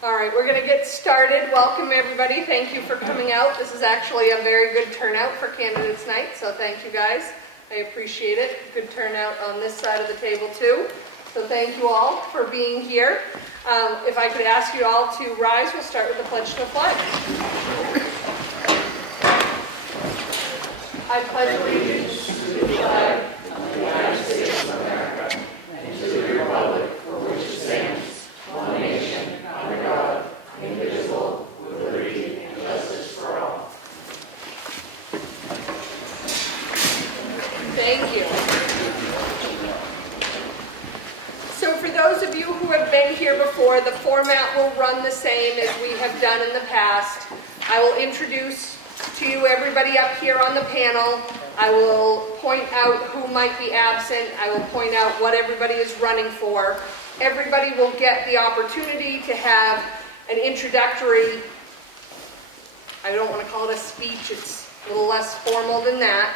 All right, we're going to get started. Welcome, everybody. Thank you for coming out. This is actually a very good turnout for Candidates Night, so thank you, guys. I appreciate it. Good turnout on this side of the table, too. So thank you all for being here. If I could ask you all to rise, we'll start with the pledge to the flag. I pledge allegiance to the flag of the United States of America and to the republic for which it stands, one nation, under God, indivisible, with liberty and justice for all. Thank you. So for those of you who have been here before, the format will run the same as we have done in the past. I will introduce to you everybody up here on the panel. I will point out who might be absent. I will point out what everybody is running for. Everybody will get the opportunity to have an introductory, I don't want to call it a speech, it's a little less formal than that.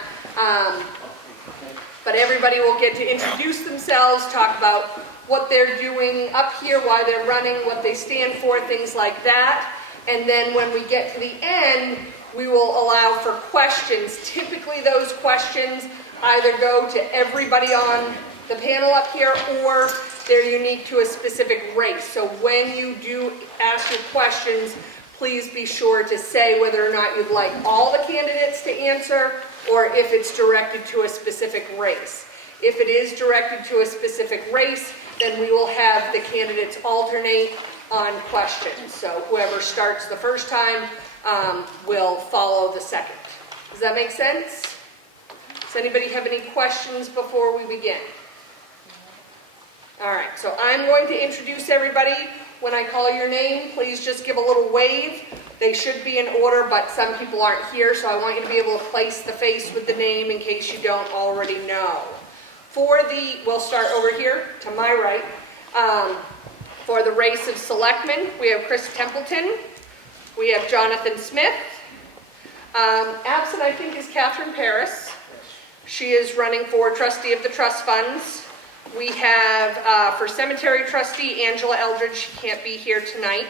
But everybody will get to introduce themselves, talk about what they're doing up here, why they're running, what they stand for, things like that. And then when we get to the end, we will allow for questions. Typically those questions either go to everybody on the panel up here or they're unique to a specific race. So when you do ask your questions, please be sure to say whether or not you'd like all the candidates to answer or if it's directed to a specific race. If it is directed to a specific race, then we will have the candidates alternate on questions. So whoever starts the first time will follow the second. Does that make sense? Does anybody have any questions before we begin? All right, so I'm going to introduce everybody. When I call your name, please just give a little wave. They should be in order, but some people aren't here, so I want you to be able to place the face with the name in case you don't already know. We'll start over here to my right. For the race of selectmen, we have Chris Templeton. We have Jonathan Smith. Absent, I think, is Catherine Paris. She is running for trustee of the trust funds. We have, for cemetery trustee, Angela Eldridge. She can't be here tonight.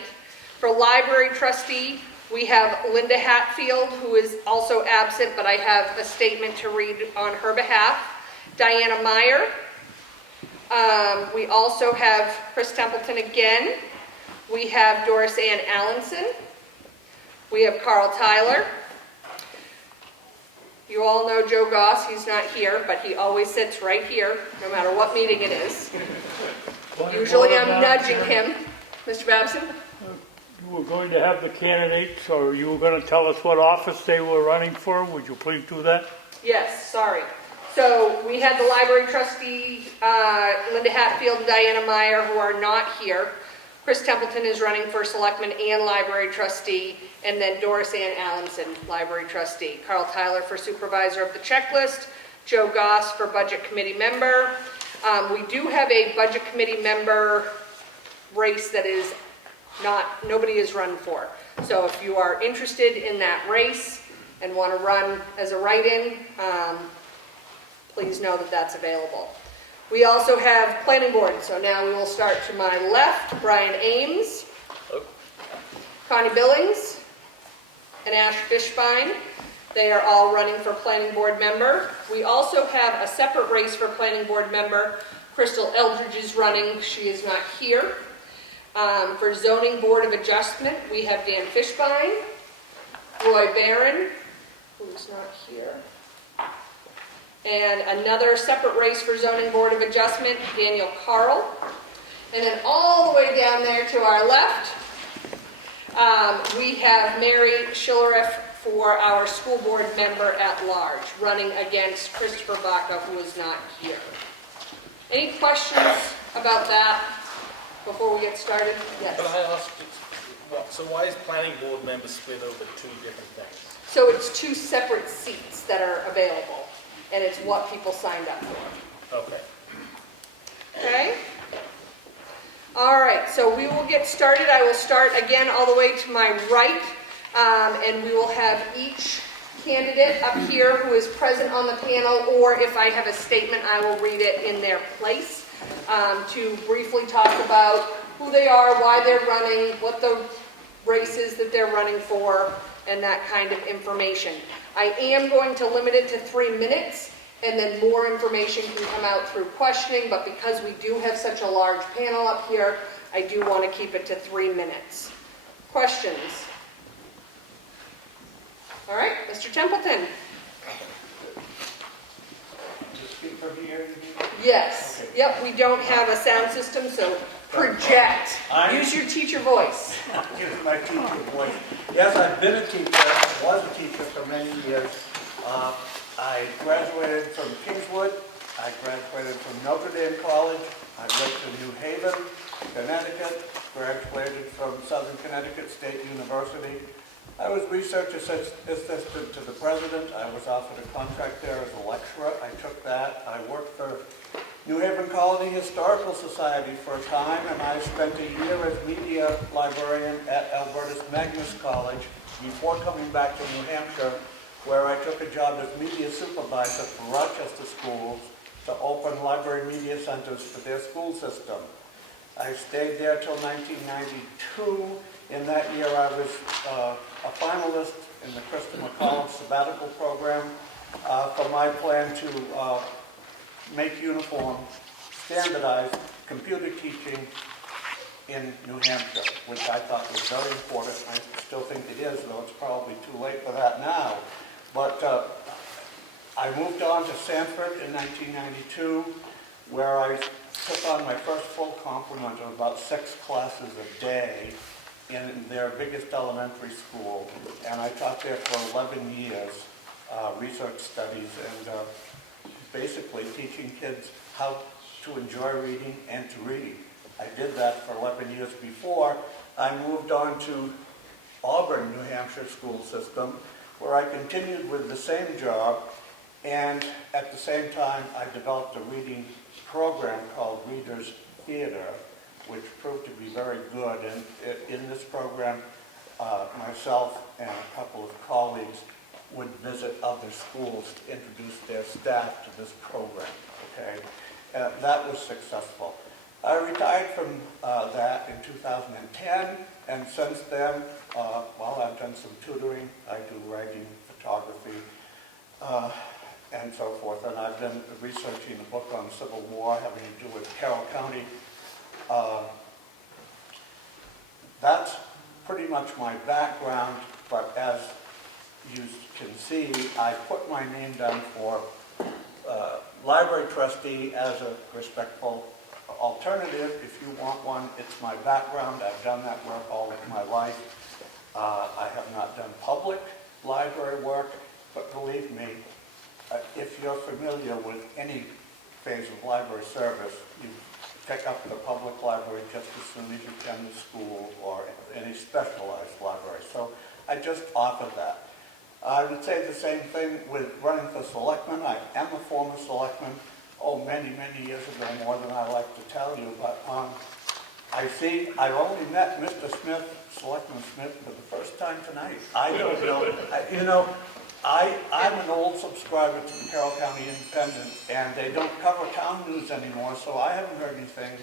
For library trustee, we have Linda Hatfield, who is also absent, but I have a statement to read on her behalf. Diana Meyer. We also have Chris Templeton again. We have Doris Ann Allenson. We have Carl Tyler. You all know Joe Goss. He's not here, but he always sits right here, no matter what meeting it is. Usually I'm nudging him. Mr. Babson? You were going to have the candidates, or you were going to tell us what office they were running for. Would you please do that? Yes, sorry. So we had the library trustee, Linda Hatfield and Diana Meyer, who are not here. Chris Templeton is running for selectman and library trustee, and then Doris Ann Allenson, library trustee. Carl Tyler for supervisor of the checklist. Joe Goss for budget committee member. We do have a budget committee member race that is nobody is run for. So if you are interested in that race and want to run as a write-in, please know that that's available. We also have planning board, so now we will start to my left. Brian Ames, hello. Connie Billings, and Ash Fishbein. They are all running for planning board member. We also have a separate race for planning board member. Crystal Eldridge is running. She is not here. For zoning board of adjustment, we have Dan Fishbein, Roy Barron, who is not here. And another separate race for zoning board of adjustment, Daniel Carl. And then all the way down there to our left, we have Mary Schillereff for our school board member at large, running against Christopher Baca, who is not here. Any questions about that before we get started? Yes. Can I ask, so why is planning board members split over two different things? So it's two separate seats that are available. And it's what people signed up for. Okay. Okay? All right, so we will get started. I will start again all the way to my right, and we will have each candidate up here who is present on the panel, or if I have a statement, I will read it in their place, to briefly talk about who they are, why they're running, what the race is that they're running for, and that kind of information. I am going to limit it to 3 minutes, and then more information can come out through questioning, but because we do have such a large panel up here, I do want to keep it to 3 minutes. Questions? All right, Mr. Templeton. Just speak from here, you mean? Yes. Okay. Yep, we don't have a sound system, so project. Use your teacher voice. Use my teacher voice. Yes, I've been a teacher, was a teacher for many years. I graduated from Kingswood. I graduated from Notre Dame College. I went to New Haven, Connecticut. Graduated from Southern Connecticut State University. I was research assistant to the president. I was offered a contract there as a lecturer. I took that. I worked for New Haven Colony Historical Society for a time, and I spent a year as media librarian at Alberta's Magnus College before coming back to New Hampshire, where I took a job as media supervisor for Rochester schools to open library media centers for their school system. I stayed there till 1992. In that year, I was a finalist in the Krista McCollum sabbatical program for my plan to make uniform, standardized computer teaching in New Hampshire, which I thought was very important. I still think it is, though it's probably too late for that now. But I moved on to Sanford in 1992, where I took on my first full complement of about 6 classes a day in their biggest elementary school, and I taught there for 11 years, research studies, and basically teaching kids how to enjoy reading and to read. I did that for 11 years before I moved on to Auburn, New Hampshire school system, where I continued with the same job, and at the same time I developed a reading program called Reader's Theater, which proved to be very good. And in this program, myself and a couple of colleagues would visit other schools to introduce their staff to this program, okay? That was successful. I retired from that in 2010, and since then, I've done some tutoring. I do writing, photography, and so forth. And I've been researching a book on Civil War having to do with Carroll County. That's pretty much my background, but as you can see, I put my name down for library trustee as a respectful alternative. If you want one, it's my background. I've done that work all of my life. I have not done public library work, but believe me, if you're familiar with any phase of library service, you pick up the public library just as soon as you can the school or any specialized library. So I just offer that. I would say the same thing with running for selectman. I am a former selectman, many, many years ago, more than I like to tell you, but I only met Mr. Smith, Selectman Smith, for the first time tonight. I don't know, I'm an old subscriber to the Carroll County Independent, and they don't cover town news anymore, so I haven't heard anything,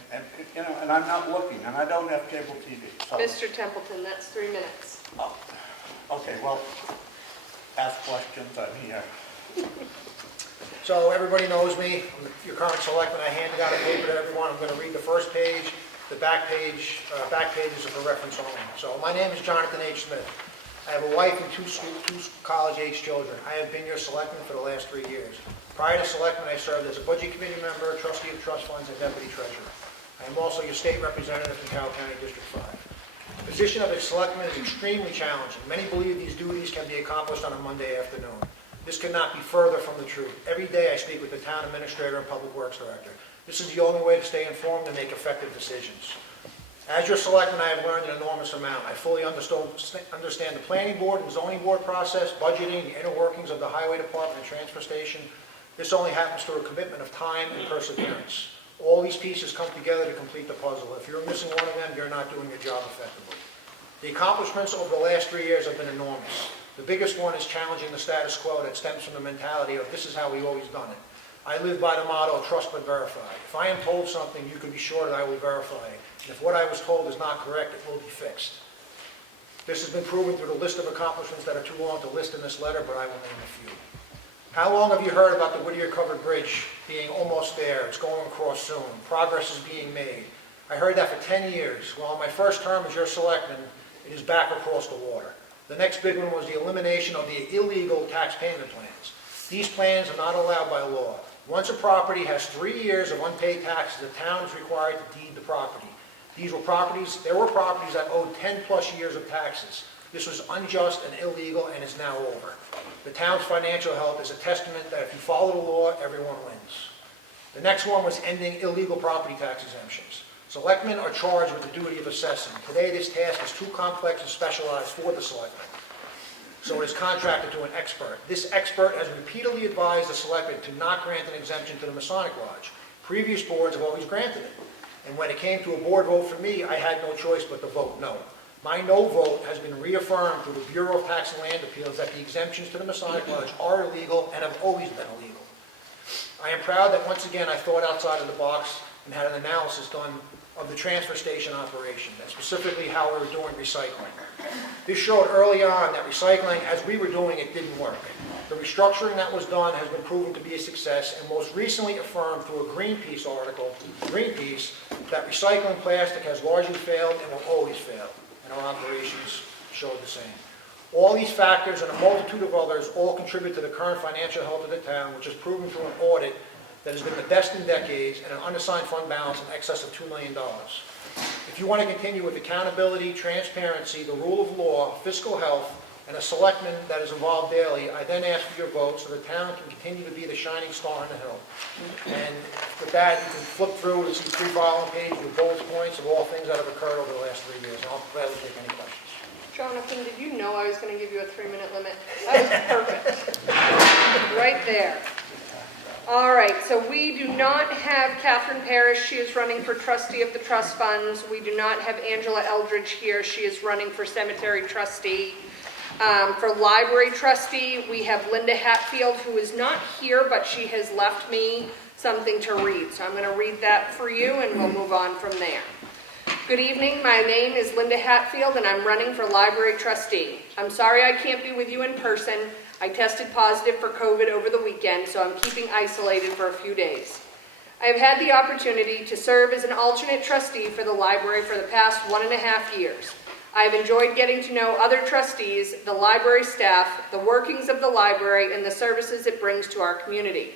and I'm not looking, and I don't have cable TV. So. Mr. Templeton, that's 3 minutes. Oh, okay, well, ask questions, I'm here. So everybody knows me. I'm your current selectman. I handed out a paper to everyone. I'm going to read the first page. The back pages are for reference only. So my name is Jonathan H. Smith. I have a wife and two college-age children. I have been your selectman for the last 3 years. Prior to selectman, I served as a budget committee member, trustee of trust funds, and deputy treasurer. I am also your state representative in Carroll County District 5. The position of a selectman is extremely challenging. Many believe these duties can be accomplished on a Monday afternoon. This could not be further from the truth. Every day I speak with the town administrator and public works director. This is the only way to stay informed and make effective decisions. As your selectman, I have learned an enormous amount. I fully understand the planning board and zoning board process, budgeting, the inner workings of the highway department and transfer station. This only happens through a commitment of time and perseverance. All these pieces come together to complete the puzzle. If you're missing one of them, you're not doing your job effectively. The accomplishments over the last 3 years have been enormous. The biggest one is challenging the status quo that stems from the mentality of this is how we've always done it. I live by the motto, trust but verify. If I am told something, you can be sure that I will verify it. And if what I was told is not correct, it will be fixed. This has been proven through the list of accomplishments that are too long to list in this letter, but I will name a few. How long have you heard about the Whittier Covered Bridge being almost there? It's going across soon. Progress is being made. I heard that for 10 years. Well, in my first term as your selectman, it is back across the water. The next big one was the elimination of the illegal tax payment plans. These plans are not allowed by law. Once a property has 3 years of unpaid taxes, the town is required to deed the property. There were properties that owed 10+ years of taxes. This was unjust and illegal and is now over. The town's financial health is a testament that if you follow the law, everyone wins. The next one was ending illegal property tax exemptions. Selectmen are charged with the duty of assessing. Today, this task is too complex and specialized for the selectmen, so it is contracted to an expert. This expert has repeatedly advised the selectmen to not grant an exemption to the Masonic Lodge. Previous boards have always granted it, and when it came to a board vote for me, I had no choice but to vote no. My no vote has been reaffirmed through the Bureau of Tax and Land Appeals that the exemptions to the Masonic Lodge are illegal and have always been illegal. I am proud that once again I thought outside of the box and had an analysis done of the transfer station operation, and specifically how we were doing recycling. This showed early on that recycling, as we were doing it, didn't work. The restructuring that was done has been proven to be a success, and most recently affirmed through a Greenpeace article, that recycling plastic has largely failed and will always fail, and our operations showed the same. All these factors and a multitude of others all contribute to the current financial health of the town, which is proven through an audit that has been the best in decades and an unassigned fund balance in excess of $2 million. If you want to continue with accountability, transparency, the rule of law, fiscal health, and a selectman that is involved daily, I then ask for your vote so the town can continue to be the shining star on the hill. And with that, you can flip through and see 3 following pages with bullet points of all things that have occurred over the last 3 years. And I'll gladly take any questions. Jonathan, did you know I was going to give you a 3-minute limit? That was perfect. Right there. All right, so we do not have Catherine Parrish. She is running for trustee of the trust funds. We do not have Angela Eldridge here. She is running for cemetery trustee. For library trustee, we have Linda Hatfield, who is not here, but she has left me something to read. So I'm going to read that for you, and we'll move on from there. Good evening. My name is Linda Hatfield, and I'm running for library trustee. I'm sorry I can't be with you in person. I tested positive for COVID over the weekend, so I'm keeping isolated for a few days. I have had the opportunity to serve as an alternate trustee for the library for the past 1.5 years. I have enjoyed getting to know other trustees, the library staff, the workings of the library, and the services it brings to our community.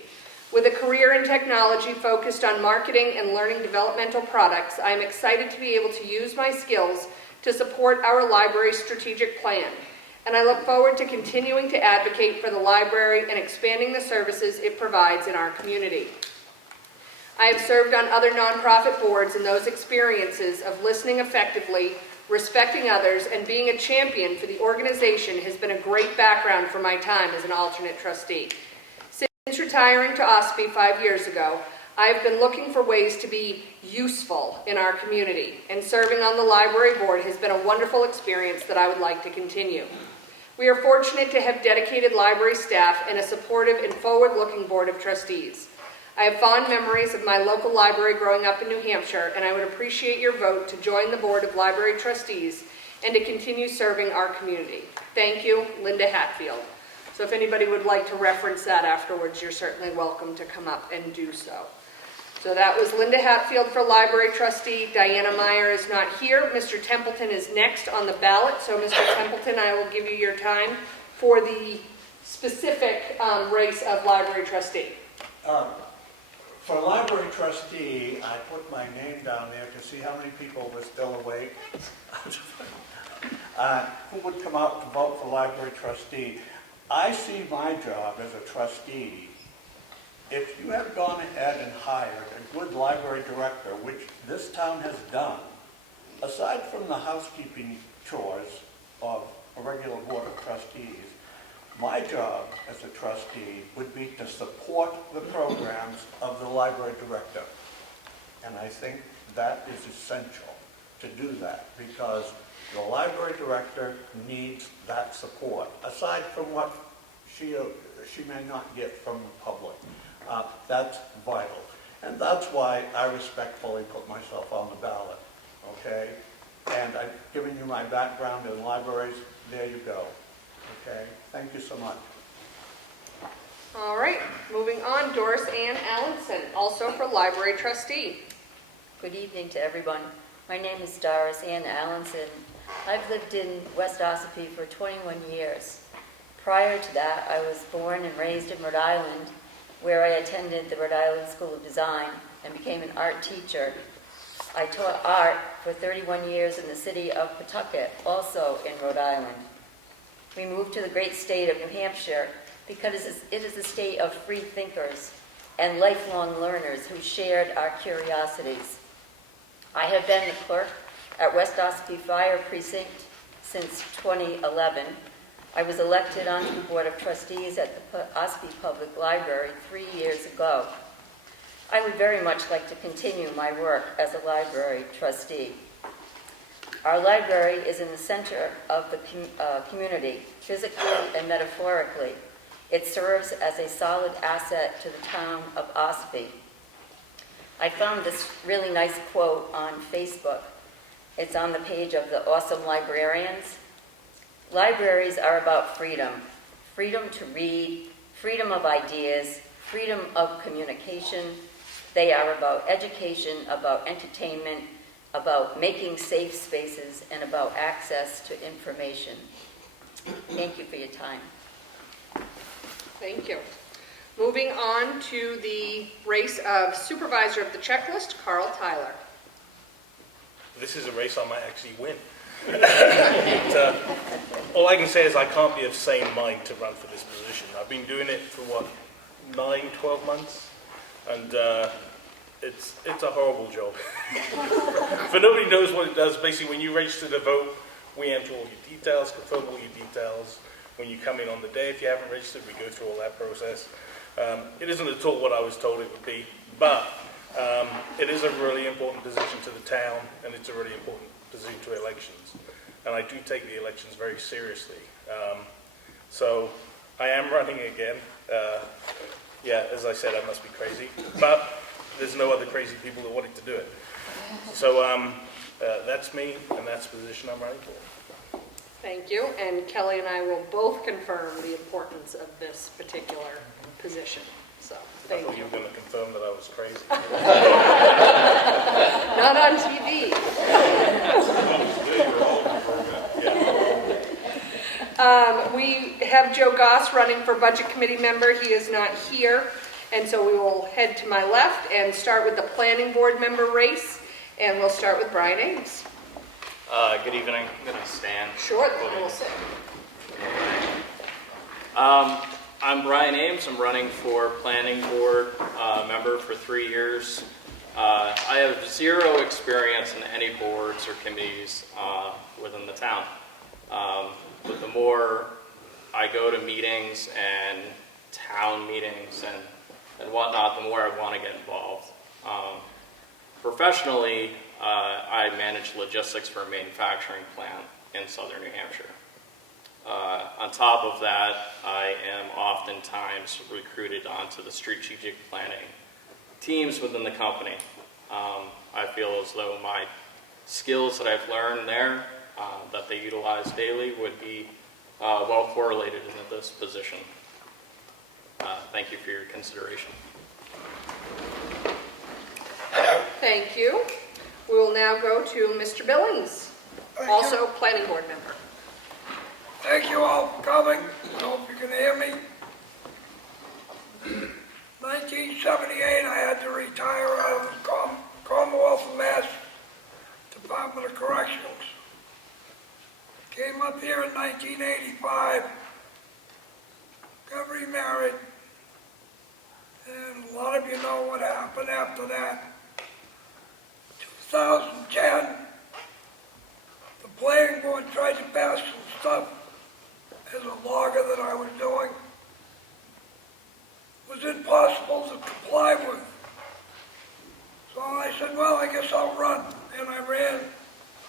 With a career in technology focused on marketing and learning developmental products, I am excited to be able to use my skills to support our library's strategic plan. And I look forward to continuing to advocate for the library and expanding the services it provides in our community. I have served on other nonprofit boards, and those experiences of listening effectively, respecting others, and being a champion for the organization has been a great background for my time as an alternate trustee. Since retiring to Ossipee 5 years ago, I have been looking for ways to be useful in our community, and serving on the library board has been a wonderful experience that I would like to continue. We are fortunate to have dedicated library staff and a supportive and forward-looking board of trustees. I have fond memories of my local library growing up in New Hampshire, and I would appreciate your vote to join the board of library trustees and to continue serving our community. Thank you, Linda Hatfield. So if anybody would like to reference that afterwards, you're certainly welcome to come up and do so. So that was Linda Hatfield for library trustee. Diana Meyer is not here. Mr. Templeton is next on the ballot. So Mr. Templeton, I will give you your time for the specific race of library trustee. For library trustee, I put my name down there to see how many people were still awake. Who would come out to vote for library trustee? I see my job as a trustee. If you have gone ahead and hired a good library director, which this town has done, aside from the housekeeping chores of a regular board of trustees, my job as a trustee would be to support the programs of the library director. And I think that is essential to do that, because the library director needs that support, aside from what she may not get from the public. That's vital. And that's why I respectfully put myself on the ballot, okay? And I've given you my background in libraries. There you go, okay? Thank you so much. All right, moving on, Doris Ann Allenson, also for library trustee. Good evening to everyone. My name is Doris Ann Allenson. I've lived in West Ossipee for 21 years. Prior to that, I was born and raised in Rhode Island, where I attended the Rhode Island School of Design and became an art teacher. I taught art for 31 years in the city of Pawtucket, also in Rhode Island. We moved to the great state of New Hampshire because it is a state of free thinkers and lifelong learners who shared our curiosities. I have been the clerk at West Ossipee Fire Precinct since 2011. I was elected onto the Board of Trustees at the Ossipee Public Library 3 years ago. I would very much like to continue my work as a library trustee. Our library is in the center of the community, physically and metaphorically. It serves as a solid asset to the town of Ossipee. I found this really nice quote on Facebook. It's on the page of the Awesome Librarians. Libraries are about freedom. Freedom to read, freedom of ideas, freedom of communication. They are about education, about entertainment, about making safe spaces, and about access to information. Thank you for your time. Thank you. Moving on to the race of supervisor of the checklist, Carl Tyler. This is a race I might actually win. But, all I can say is I can't be of sane mind to run for this position. I've been doing it for, 12 months? And it's a horrible job. For nobody knows what it does. Basically, when you register to vote, we enter all your details, confirm all your details. When you come in on the day, if you haven't registered, we go through all that process. It isn't at all what I was told it would be, but it is a really important position to the town, and it's a really important position to elections. And I do take the elections very seriously. So I am running again. Yeah, as I said, I must be crazy, but there's no other crazy people that wanted to do it. So that's me, and that's the position I'm running for. Thank you, and Kelly and I will both confirm the importance of this particular position. So, I thank thought you. you were going to confirm that I was crazy. Not on TV. We have Joe Goss running for Budget Committee member. He is not here, and so we will head to my left and start with the Planning Board member race, and we'll start with Brian Ames. Good evening. I'm going to stand. Sure, then we'll sit. I'm Brian Ames. I'm running for Planning Board member for 3 years. I have zero experience in any boards or committees within the town. But the more I go to meetings and town meetings and whatnot, the more I want to get involved. Professionally, I manage logistics for a manufacturing plant in southern New Hampshire. On top of that, I am oftentimes recruited onto the strategic planning teams within the company. I feel as though my skills that I've learned there, that they utilize daily, would be well correlated into this position. Thank you for your consideration. Thank you. We will now go to Mr. Billings, also Planning Board member. Thank you all for coming. I hope you can hear me. 1978, I had to retire out of the Commonwealth of Mass Department of Corrections. Came up here in 1985, got remarried, and a lot of you know what happened after that. 2010, the planning board tried to pass some stuff as a logger that I was doing. It was impossible to comply with. So I said, well, I guess I'll run. And I ran.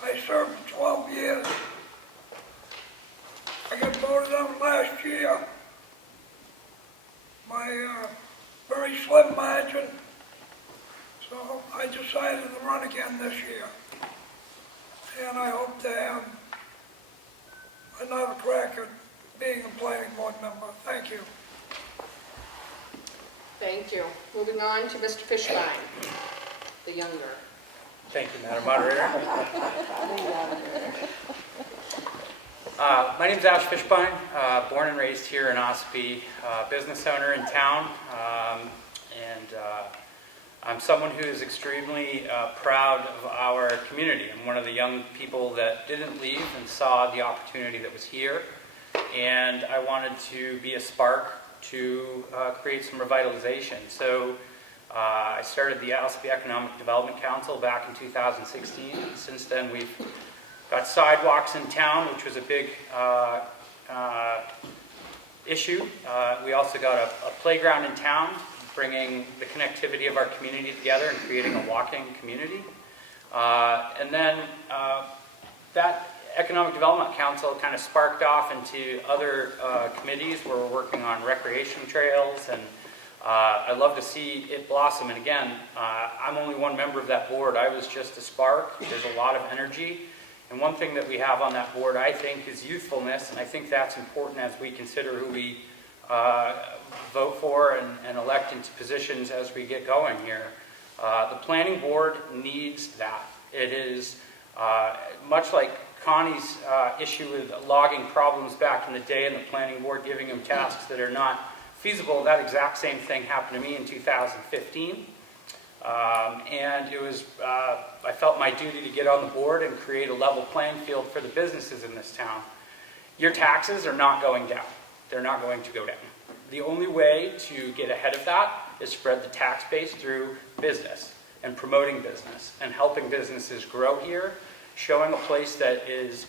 I served for 12 years. I got voted out last year by very slight decided to run again this year. And I hope to have another crack at being a planning board member. Thank you. Thank you. Moving on to Mr. Fishbein, the younger. Thank you, Madam Moderator. My name's Ash Fishbein, born and raised here in Ossipee, business owner in town, and I'm someone who is extremely proud of our community. I'm one of the young people that didn't leave and saw the opportunity that was here, and I wanted to be a spark to create some revitalization. So I started the Ossipee Economic Development Council back in 2016. Since then, we've got sidewalks in town, which was a big issue. We also got a playground in town, bringing the connectivity of our community together and creating a walking community. And then that Economic Development Council kind of sparked off into other committees where we're working on recreation trails, and I love to see it blossom. And again, I'm only one member of that board. I was just a spark. There's a lot of energy. And one thing that we have on that board, I think, is youthfulness, and I think that's important as we consider who we vote for and elect into positions as we get going here. The planning board needs that. It is much like Connie's issue with logging problems back in the day and the planning board giving them tasks that are not feasible. That exact same thing happened to me in 2015. And it was, I felt my duty to get on the board and create a level playing field for the businesses in this town. Your taxes are not going down. They're not going to go down. The only way to get ahead of that is spread the tax base through business and promoting business and helping businesses grow here, showing a place that is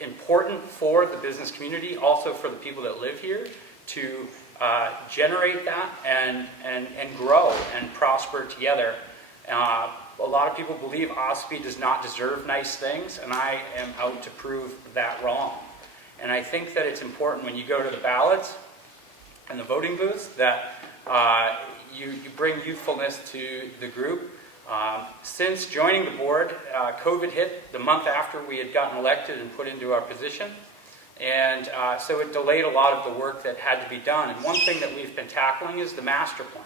important for the business community, also for the people that live here, to generate that and grow and prosper together. A lot of people believe Ossipee does not deserve nice things, and I am out to prove that wrong. And I think that it's important when you go to the ballots and the voting booths that you bring youthfulness to the group. Since joining the board, COVID hit the month after we had gotten elected and put into our position. And so it delayed a lot of the work that had to be done. And one thing that we've been tackling is the master plan.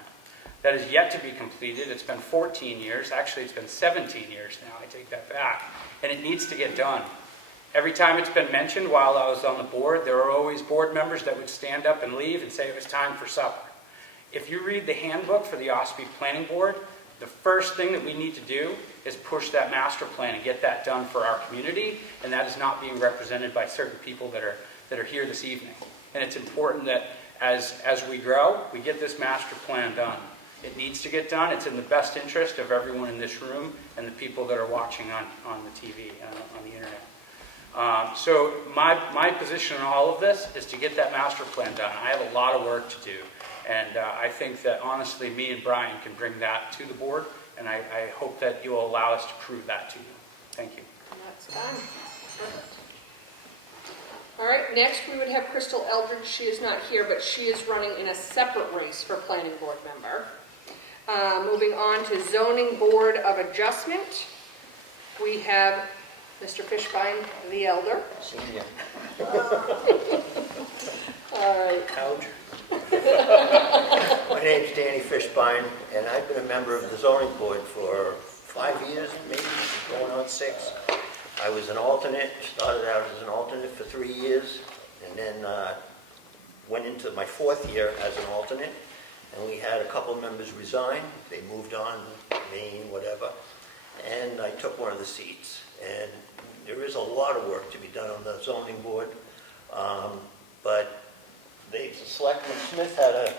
That is yet to be completed. It's been 14 years. Actually, it's been 17 years now. I take that back. And it needs to get done. Every time it's been mentioned while I was on the board, there are always board members that would stand up and leave and say it was time for supper. If you read the handbook for the Ossipee Planning Board, the first thing that we need to do is push that master plan and get that done for our community, and that is not being represented by certain people that are here this evening. And it's important that as we grow, we get this master plan done. It needs to get done. It's in the best interest of everyone in this room and the people that are watching on the TV and on the internet. So my position on all of this is to get that master plan done. I have a lot of work to do, and I think that honestly me and Brian can bring that to the board, and I hope that you will allow us to prove that to you. Thank you. And that's done. Perfect. All right, next we would have Crystal Eldridge. She is not here, but she is running in a separate race for planning board member. Moving on to zoning board of adjustment, we have Mr. Fishbein, the elder. Senior. All right. Ouch. My name's Danny Fishbein, and I've been a member of the zoning board for 5 years, maybe going on 6. I was an alternate, started out as an alternate for 3 years, and then went into my 4th year as an alternate, and we had a couple of members resign. They moved on, Maine, whatever, and I took one of the seats. And there is a lot of work to be done on the zoning board, but Selectman Smith had a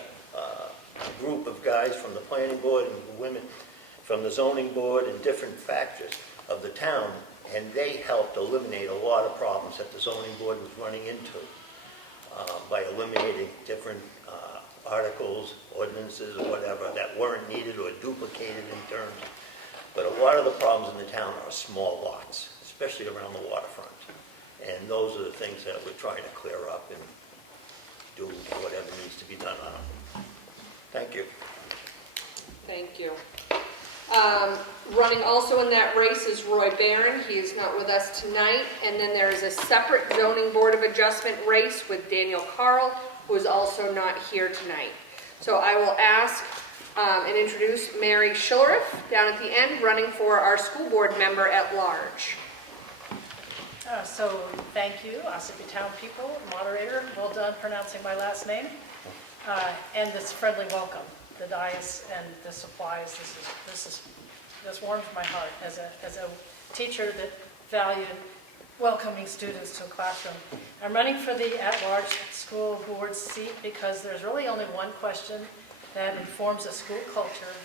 group of guys from the planning board and women from the zoning board and different factors of the town, and they helped eliminate a lot of problems that the zoning board was running into by eliminating different articles, ordinances, or whatever that weren't needed or duplicated in terms. But a lot of the problems in the town are small lots, especially around the waterfront. And those are the things that we're trying to clear up and do whatever needs to be done on them. Thank you. Thank you. Running also in that race is Roy Barron. He is not with us tonight. And then there is a separate zoning board of adjustment race with Daniel Carl, who is also not here tonight. So I will ask and introduce Mary Schilleriff down at the end, running for our school board member at large. So thank you, Ossipee town people, moderator, well done pronouncing my last name, and this friendly welcome, the dais and the supplies. This warms my heart as a teacher that valued welcoming students to a classroom. I'm running for the at-large school board seat because there's really only one question that informs a school culture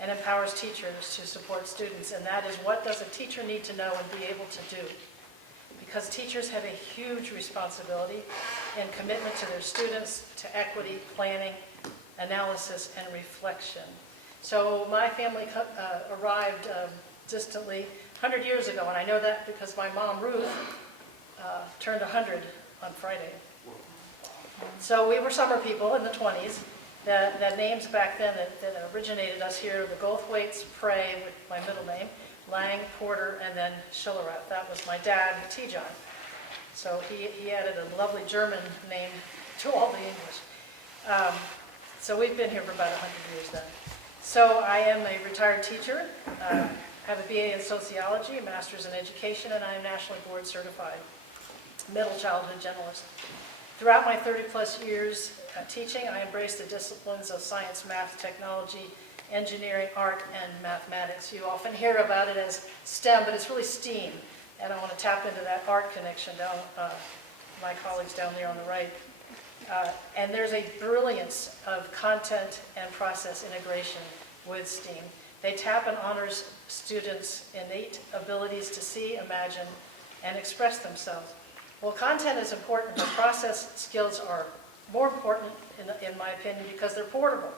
and empowers teachers to support students, and that is, what does a teacher need to know and be able to do? Because teachers have a huge responsibility and commitment to their students, to equity, planning, analysis, and reflection. So my family arrived distantly 100 years ago, and I know that because my mom, Ruth, turned 100 on Friday. So we were summer people in the 20s. The names back then that originated us here, the Goldthwaite's, Prey, with my middle name, Lang, Porter, and then Schillerath. That was my dad, T. John. So he added a lovely German name to all the English. So we've been here for about 100 years then. So I am a retired teacher. I have a BA in sociology, a master's in education, and I am nationally board certified middle childhood generalist. Throughout my 30-plus years teaching, I embraced the disciplines of science, math, technology, engineering, art, and mathematics. You often hear about it as STEM, but it's really STEAM. And I want to tap into that art connection down, my colleagues down there on the right. And there's a brilliance of content and process integration with STEAM. They tap and honors students' innate abilities to see, imagine, and express themselves. Well, content is important, but process skills are more important, in my opinion, because they're portable.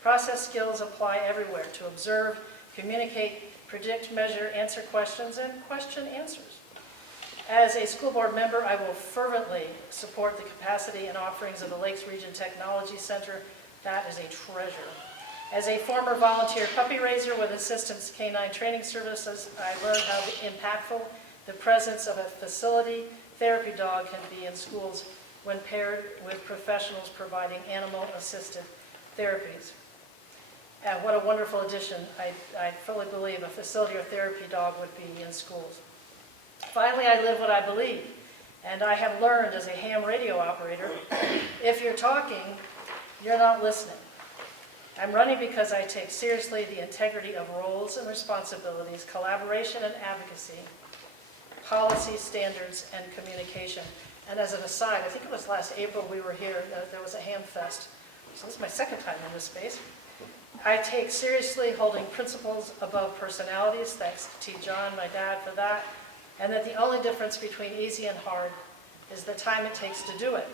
Process skills apply everywhere: to observe, communicate, predict, measure, answer questions, and question answers. As a school board member, I will fervently support the capacity and offerings of the Lakes Region Technology Center. That is a treasure. As a former volunteer puppy raiser with Assistance Canine Training Services, I learned how impactful the presence of a facility therapy dog can be in schools when paired with professionals providing animal-assisted therapies. And what a wonderful addition. I fully believe a facility or therapy dog would be in schools. Finally, I live what I believe, and I have learned as a ham radio operator, if you're talking, you're not listening. I'm running because I take seriously the integrity of roles and responsibilities, collaboration and advocacy, policy, standards, and communication. And as an aside, I think it was last April we were here, there was a ham fest. So this is my second time in this space. I take seriously holding principles above personalities. Thanks to T. John, my dad, for that. And that the only difference between easy and hard is the time it takes to do it.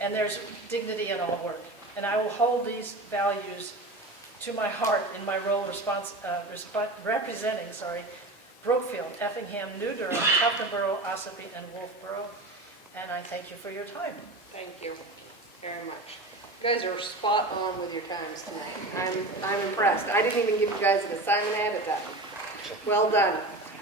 And there's dignity in all work. And I will hold these values to my heart in my role representing Brookfield, Effingham, New Durham, Tufton Borough, Ossipee, and Wolfboro. And I thank you for your time. Thank you very much. You guys are spot on with your times tonight. I'm impressed. I didn't even give you guys an assignment ahead of time. Well done.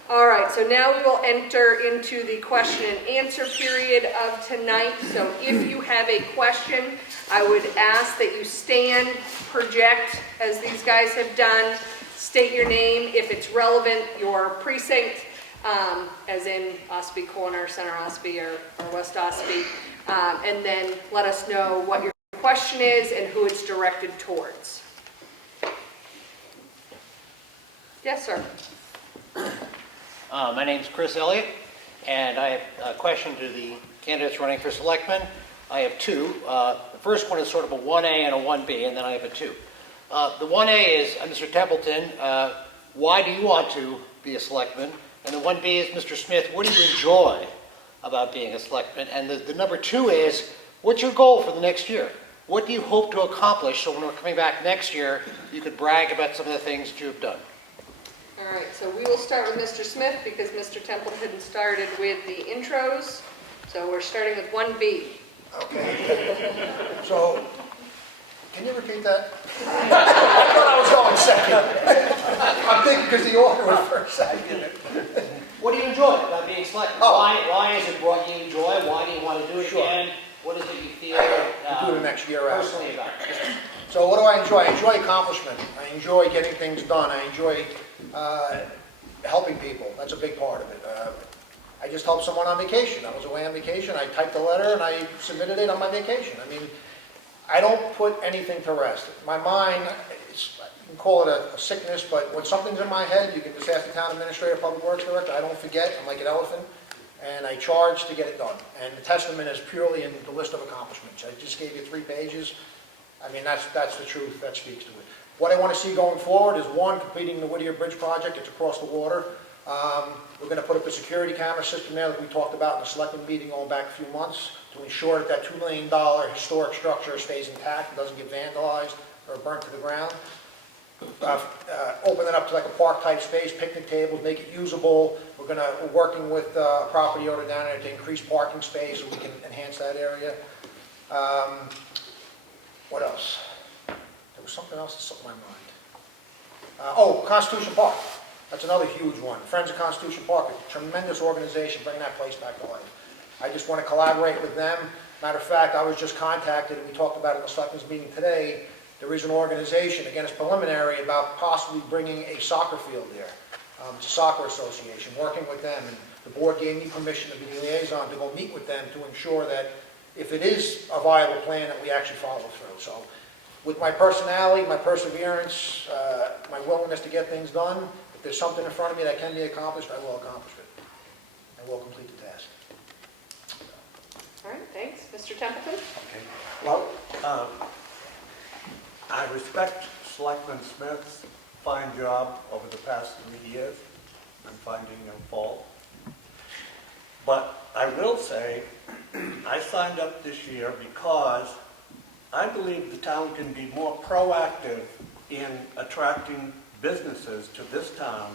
All right, so now we will enter into the question and answer period of tonight. So if you have a question, I would ask that you stand, project, as these guys have done, state your name, if it's relevant, your precinct, as in Ossipee Corner, Center Ossipee, or West Ossipee, and then let us know what your question is and who it's directed towards. Yes, sir. My name's Chris Elliott, and I have a question to the candidates running for selectmen. I have two. The first one is sort of a 1A and a 1B, and then I have a 2. The 1A is, Mr. Templeton, why do you want to be a selectman? And the 1B is, Mr. Smith, what do you enjoy about being a selectman? And the number 2 is, what's your goal for the next year? What do you hope to accomplish so when we're coming back next year, you could brag about some of the things that you have done? All right, so we will start with Mr. Smith because Mr. Templeton started with the intros. So we're starting with 1B. Okay. So Can you repeat that? I thought I was going second. I'm thinking because the order was first. I did it. What do you enjoy about being selected? Oh. Why is it what you enjoy? Why do you want to do it Sure. again? What is it you feel Do it the next year after. personally about it? So what do I enjoy? I enjoy accomplishment. I enjoy getting things done. I enjoy helping people. That's a big part of it. I just helped someone on vacation. I was away on vacation. I typed a letter and I submitted it on my vacation. I mean, I don't put anything to rest. My mind, you can call it a sickness, but when something's in my head, you can just ask the town administrator, public works director. I don't forget. I'm like an elephant. And I charge to get it done. And the testament is purely in the list of accomplishments. I just gave you 3 pages. I mean, that's the truth. That speaks to it. What I want to see going forward is, one, completing the Whittier Bridge project. It's across the water. We're going to put up a security camera system there that we talked about in the selectmen meeting going back a few months to ensure that that $2 million historic structure stays intact and doesn't get vandalized or burnt to the ground. Open it up to like a park-type space, picnic tables, make it usable. We're working with a property owner down there to increase parking space so we can enhance that area. What else? There was something else that slipped my mind. Constitution Park. That's another huge one. Friends of Constitution Park, a tremendous organization, bring that place back to life. I just want to collaborate with them. Matter of fact, I was just contacted, and we talked about it in the selectmen's meeting today. There is an organization, again, it's preliminary, about possibly bringing a soccer field there. It's a soccer association, working with them, and the board gave me permission to be the liaison to go meet with them to ensure that if it is a viable plan, that we actually follow through. So with my personality, my perseverance, my willingness to get things done, if there's something in front of me that can be accomplished, I will accomplish it. I will complete the task. All right, thanks. Mr. Templeton? Okay. Well, I respect Selectman Smith's fine job over the past 3 years. I'm finding him fault. But I will say, I signed up this year because I believe the town can be more proactive in attracting businesses to this town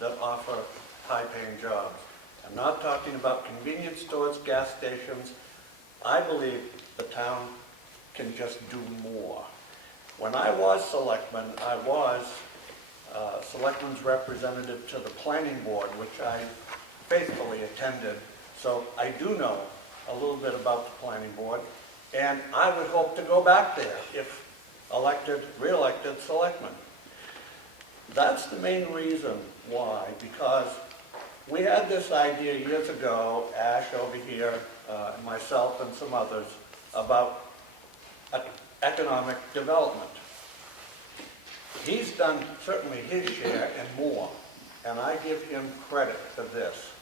that offer high-paying jobs. I'm not talking about convenience stores, gas stations. I believe the town can just do more. When I was selectman, I was selectman's representative to the planning board, which I faithfully attended. So I do know a little bit about the planning board, and I would hope to go back there if re-elected selectman. That's the main reason why, because we had this idea years ago, Ash over here, myself and some others, about economic development. He's done certainly his share and more, and I give him credit for this.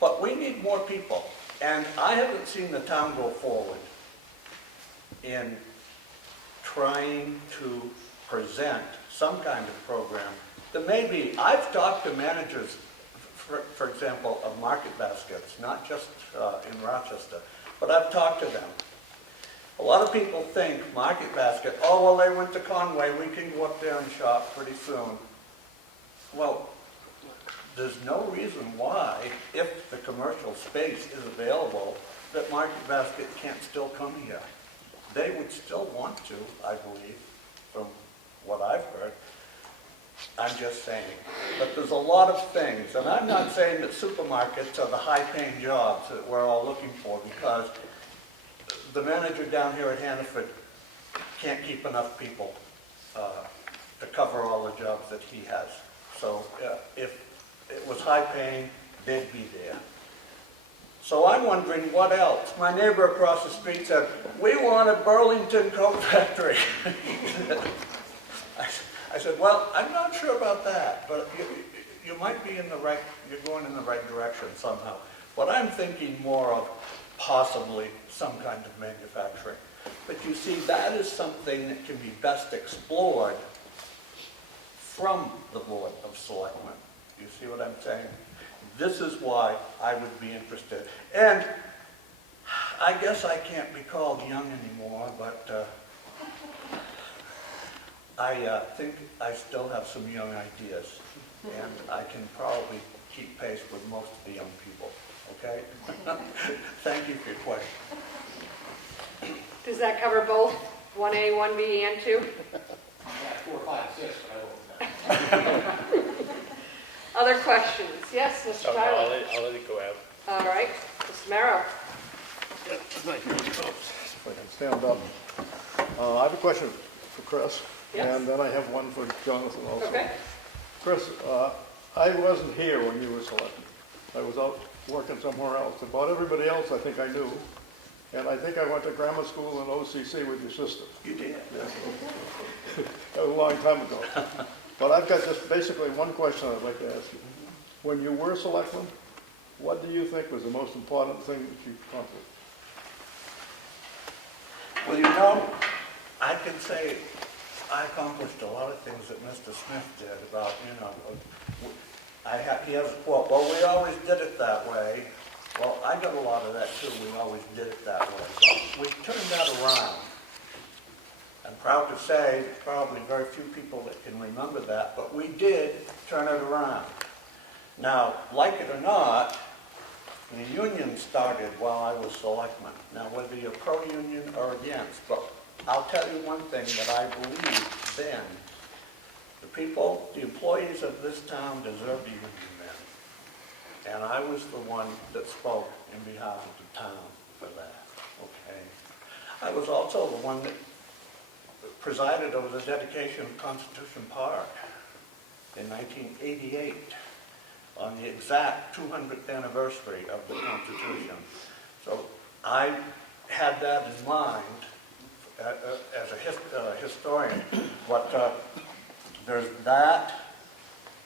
But we need more people, and I haven't seen the town go forward in trying to present some kind of program that maybe, I've talked to managers, for example, of market baskets, not just in Rochester, but I've talked to them. A lot of people think market basket, oh, well, they went to Conway, we can go up there and shop pretty soon. Well, there's no reason why, if the commercial space is available, that market basket can't still come here. They would still want to, I believe, from what I've heard. I'm just saying. But there's a lot of things, and I'm not saying that supermarkets are the high-paying jobs that we're all looking for, because the manager down here at Hannaford can't keep enough people to cover all the jobs that he has. So if it was high-paying, they'd be there. So I'm wondering what else. My neighbor across the street said, we want a Burlington coat factory. I said, well, I'm not sure about that, but you might be in the right, you're going in the right direction somehow. But I'm thinking more of possibly some kind of manufacturing. But you see, that is something that can be best explored from the Board of Selectmen. You see what I'm saying? This is why I would be interested. And I guess I can't be called young anymore, but I think I still have some young ideas, and I can probably keep pace with most of the young people, okay? Thank you for your question. Does that cover both 1A, 1B, and 2? Yeah, 4, 5, 6, but I vote no. Other questions? Yes, Mr. I'll Tyler? I'll let it go out. All right, Mr. Merrow? Thank you. If I can stand up. I have a question for Chris. Yes. And then I have one for Jonathan also. Okay. Chris, I wasn't here when you were selected. I was out working somewhere else. About everybody else I think I knew. And I think I went to grammar school in OCC with your sister. You did. That was a long time ago. But I've got just basically one question I'd like to ask you. When you were selectman, what do you think was the most important thing that you accomplished? Well, you know, I can say I accomplished a lot of things that Mr. Smith did about, he has a quote, well, we always did it that way. Well, I got a lot of that too, we always did it that way. But we turned that around. I'm proud to say, probably very few people that can remember that, but we did turn it around. Now, like it or not, the union started while I was selectman. Now, whether you're pro-union or against, but I'll tell you one thing that I believed then. The employees of this town deserve the union then. And I was the one that spoke in behalf of the town for that, okay? I was also the one that presided over the dedication of Constitution Park in 1988 on the exact 200th anniversary of the Constitution. So I had that in mind as a historian. But there's that.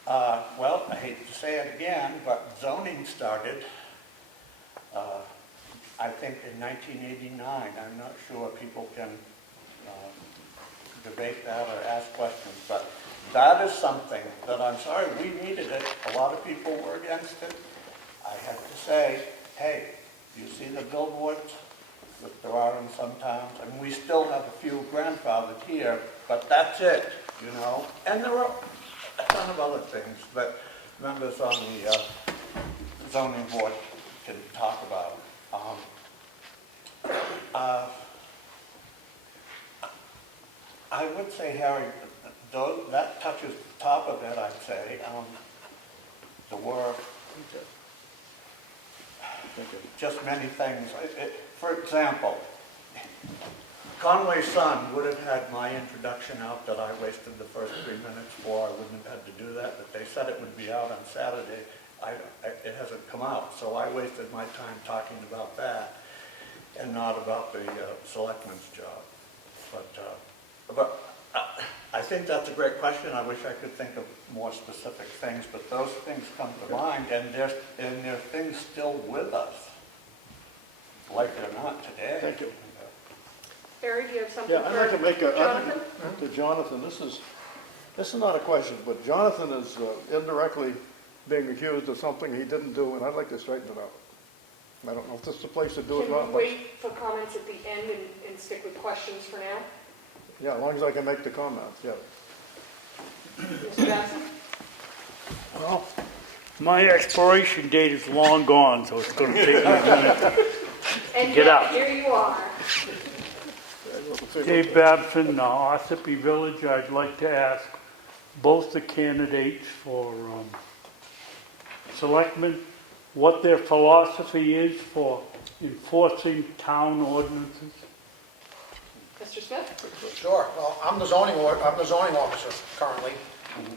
Well, I hate to say it again, but zoning started, I think, in 1989. I'm not sure people can debate that or ask questions, but that is something that I'm sorry, we needed it. A lot of people were against it. I have to say, hey, you see the billboards that there are in some towns? I mean, we still have a few grandfathered here, but that's it, And there are a ton of other things that members on the zoning board can talk about. I would say, Harry, that touches the top of it, I'd say. There were just many things. For example, Conway's son would have had my introduction out that I wasted the first 3 minutes for. I wouldn't have had to do that, but they said it would be out on Saturday. It hasn't come out, so I wasted my time talking about that and not about the selectman's job. But I think that's a great question. I wish I could think of more specific things, but those things come to mind, and they're things still with us, like they're not today. Thank you. Harry, do you have something Yeah, I'd like to make Jonathan? to Jonathan, this is not a question, but Jonathan is indirectly being accused of something he didn't do, and I'd like to straighten it out. I don't know if this is the place to do it or Can not, we but wait for comments at the end and stick with questions for now? yeah, as long as I can make the comments, yeah. Mr. Batson? Well, my expiration date is long gone, so it's going to take me a minute. And Get yet, out. here you are. Dave Babson, Ossipee Village. I'd like to ask both the candidates for selectmen what their philosophy is for enforcing town ordinances. Mr. Smith? Sure. Well, I'm the zoning officer currently,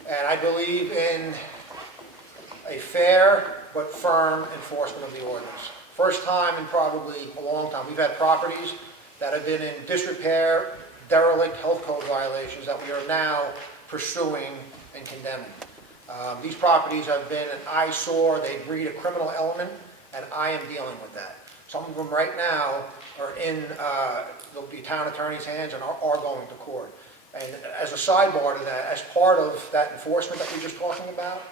and I believe in a fair but firm enforcement of the ordinance. First time in probably a long time. We've had properties that have been in disrepair, derelict health code violations that we are now pursuing and condemning. These properties have been an eyesore. They breed a criminal element, and I am dealing with that. Some of them right now are in the town attorney's hands and are going to court. And as a sidebar to that, as part of that enforcement that we're just talking about,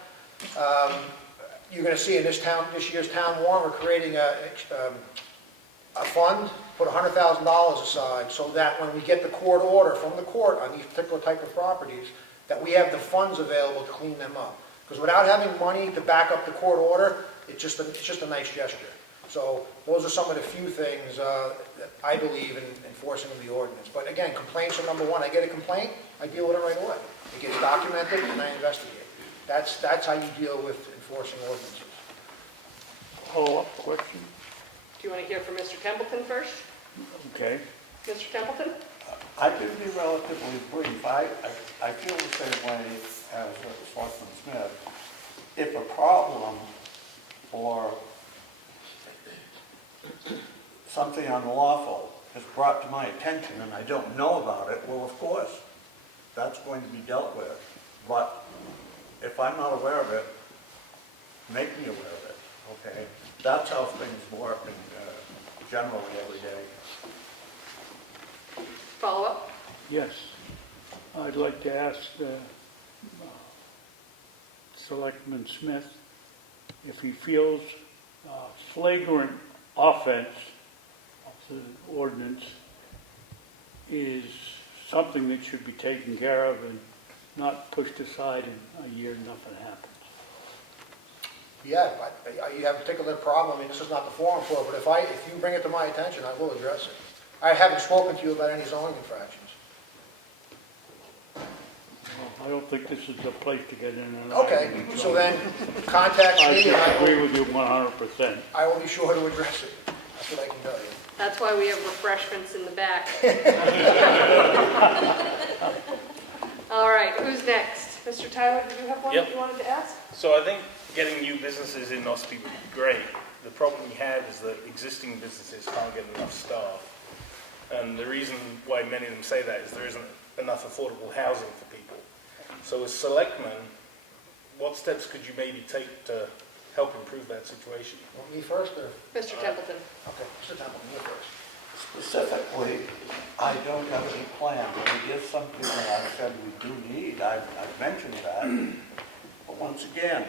you're going to see in this year's town warrant, we're creating a fund, put $100,000 aside, so that when we get the court order from the court on these particular type of properties, that we have the funds available to clean them up. Because without having money to back up the court order, it's just a nice gesture. So those are some of the few things that I believe in enforcing the ordinance. But again, complaints are number one. I get a complaint, I deal with it right away. It gets documented and I investigate. That's how you deal with enforcing ordinances. Follow-up question? Do you want to hear from Mr. Templeton first? Okay. Mr. Templeton? I can be relatively brief. I feel the same way as Selectman Smith. If a problem or something unlawful is brought to my attention and I don't know about it, well, of course, that's going to be dealt with. But if I'm not aware of it, make me aware of it, okay? That's how things work generally every day. Follow up? Yes. I'd like to ask Selectman Smith if he feels flagrant offense of the ordinance is something that should be taken care of and not pushed aside in a year, nothing happens. Yeah, you have a particular problem. I mean, this is not the forum for it, but if you bring it to my attention, I will address it. I haven't spoken to you about any zoning infractions. Well, I don't think this is the place to get in and Okay, so then contact I me and agree with you 100%. I will be sure to address it. That's what I can tell you. That's why we have refreshments in the back. All right, who's next? Mr. Tyler, did you have one Yep. that you wanted to ask? So I think getting new businesses in Ossipee would be great. The problem we have is that existing businesses can't get enough staff. And the reason why many of them say that is there isn't enough affordable housing for people. So as selectmen, what steps could you maybe take to help improve that situation? Want me first or? Mr. Templeton? Okay, Mr. Templeton, you first. Specifically, I don't have any plans. It is something that I've said we do need. I've mentioned that. But once again,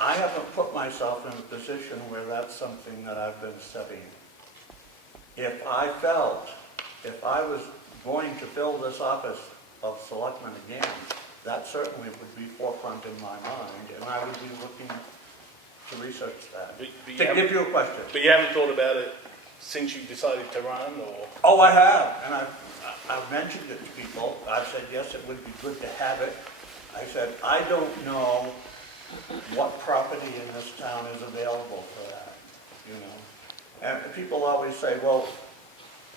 I haven't put myself in a position where that's something that I've been studying. If I was going to fill this office of selectman again, that certainly would be forefront in my mind, and I would be looking to research that. But you To haven't- give you a question. But you haven't thought about it since you decided to run, or? Oh, I have, and I've mentioned it to people. I've said, yes, it would be good to have it. I said, I don't know what property in this town is available for that, you know? And people always say, well,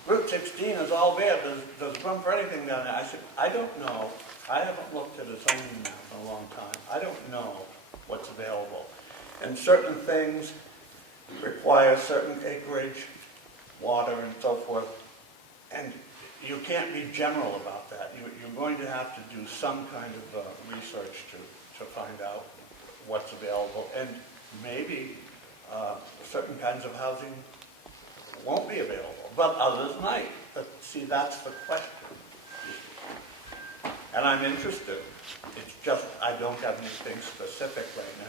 Route 16 is all there, there's room for anything down there. I said, I don't know. I haven't looked at a zoning map in a long time. I don't know what's available. And certain things require certain acreage, water and so forth. And you can't be general about that. You're going to have to do some kind of research to find out what's available. And maybe certain kinds of housing won't be available, but others might. But see, that's the question. And I'm interested. It's just I don't have anything specific right now.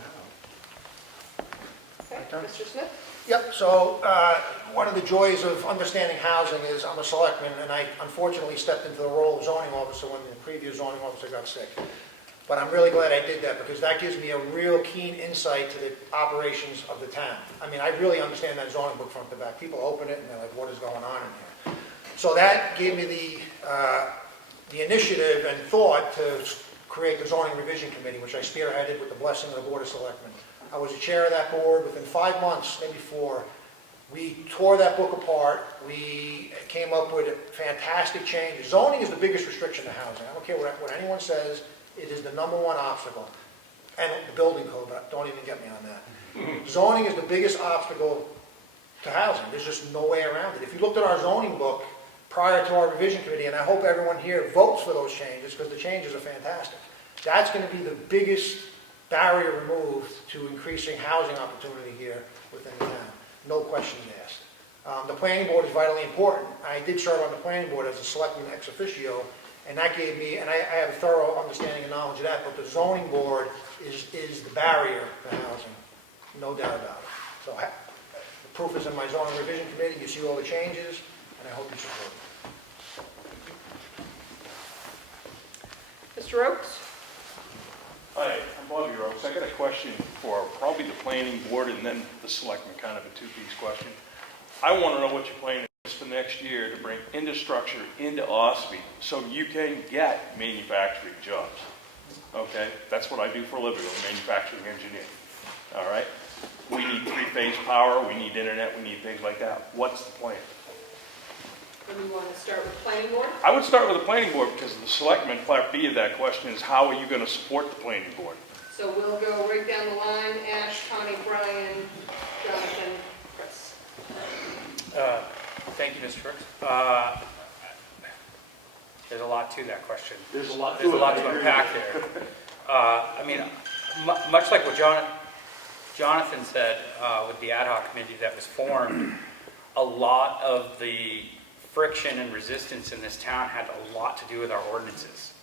Okay, Mr. Smith? Yep, so one of the joys of understanding housing is I'm a selectman, and I unfortunately stepped into the role of zoning officer when the previous zoning officer got sick. But I'm really glad I did that, because that gives me a real keen insight to the operations of the town. I mean, I really understand that zoning book front to back. People open it and they're like, what is going on in here? So that gave me the initiative and thought to create the zoning revision committee, which I spearheaded with the blessing of the Board of Selectmen. I was the chair of that board. Within 5 months, maybe 4, we tore that book apart. We came up with fantastic changes. Zoning is the biggest restriction to housing. I don't care what anyone says. It is the #1 obstacle. And the building code, but don't even get me on that. Zoning is the biggest obstacle to housing. There's just no way around it. If you looked at our zoning book prior to our revision committee, and I hope everyone here votes for those changes, because the changes are fantastic. That's going to be the biggest barrier removed to increasing housing opportunity here within the town. No questions asked. The planning board is vitally important. I did serve on the planning board as a selectman ex officio, and that gave me, and I have a thorough understanding and knowledge of that, but the zoning board is the barrier to housing, no doubt about it. So the proof is in my zoning revision committee. You see all the changes, and I hope you support it. Mr. Oakes? Hi, I'm Bobby Rose. I got a question for probably the planning board and then the selectmen, kind of a two-piece question. I want to know what your plan is for next year to bring infrastructure into Ossipee so you can get manufacturing jobs. Okay? That's what I do for a living, I'm a manufacturing engineer. All right? We need three-phase power, we need internet, we need things like that. What's the plan? And you want to start with planning board? I would start with the planning board because the selectmen, part B of that question is how are you going to support the planning board? So we'll go right down the line, Ash, Connie, Brian, Jonathan, Chris. Thank you, Mr. Brooks. There's a lot to that question. There's a lot to unpack there. I mean, much like what Jonathan said with the ad hoc committee that was formed, a lot of the friction and resistance in this town had a lot to do with our ordinances.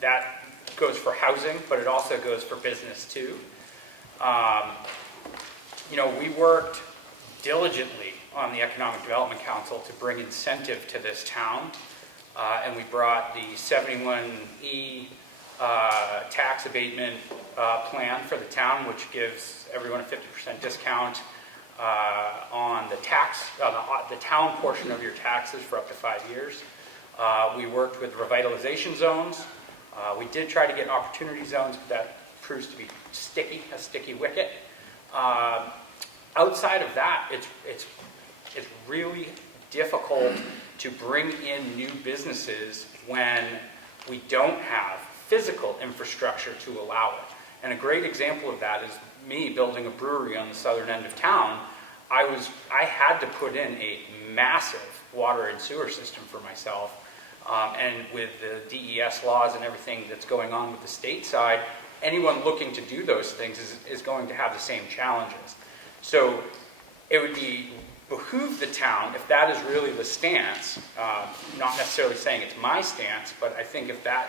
That goes for housing, but it also goes for business too. We worked diligently on the Economic Development Council to bring incentive to this town, and we brought the 71E tax abatement plan for the town, which gives everyone a 50% discount on the the town portion of your taxes for up to 5 years. We worked with revitalization zones. We did try to get opportunity zones, but that proves to be a sticky wicket. Outside of that, it's really difficult to bring in new businesses when we don't have physical infrastructure to allow it. And a great example of that is me building a brewery on the southern end of town. I had to put in a massive water and sewer system for myself. And with the DES laws and everything that's going on with the state side, anyone looking to do those things is going to have the same challenges. So it would behoove the town, if that is really the stance, not necessarily saying it's my stance, but I think if that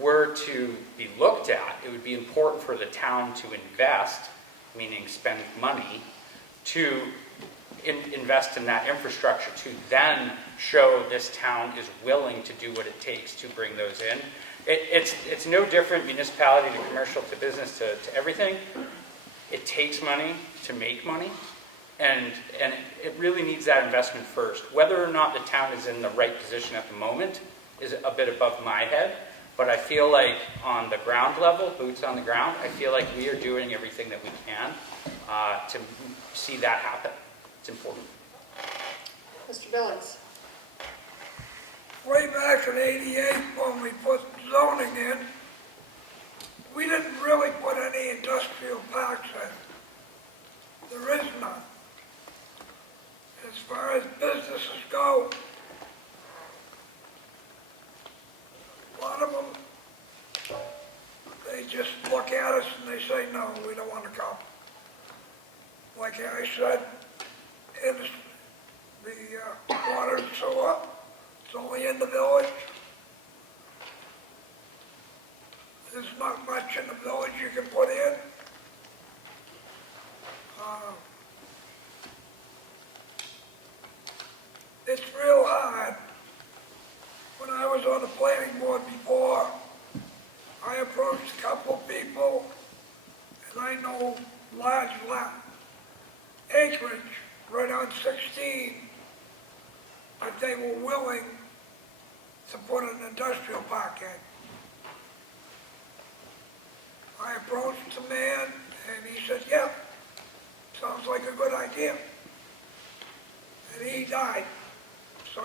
were to be looked at, it would be important for the town to invest, meaning spend money, to invest in that infrastructure to then show this town is willing to do what it takes to bring those in. It's no different municipality to commercial to business to everything. It takes money to make money, and it really needs that investment first. Whether or not the town is in the right position at the moment is a bit above my head, but I feel like on the ground level, boots on the ground, I feel like we are doing everything that we can to see that happen. It's important. Mr. Billings. Way back in '88, when we put zoning in, we didn't really put any industrial parks in. There is none. As far as businesses go, a lot of them, they just look at us and they say, no, we don't want to come. Like I said, in the water and sewer, it's only in the village. There's not much in the village you can put in. It's real hard. When I was on the planning board before, I approached a couple of people, and I know large acreage right on 16, but they were willing to put an industrial park in. I approached the man, and he said, yeah, sounds like a good idea. And he died, so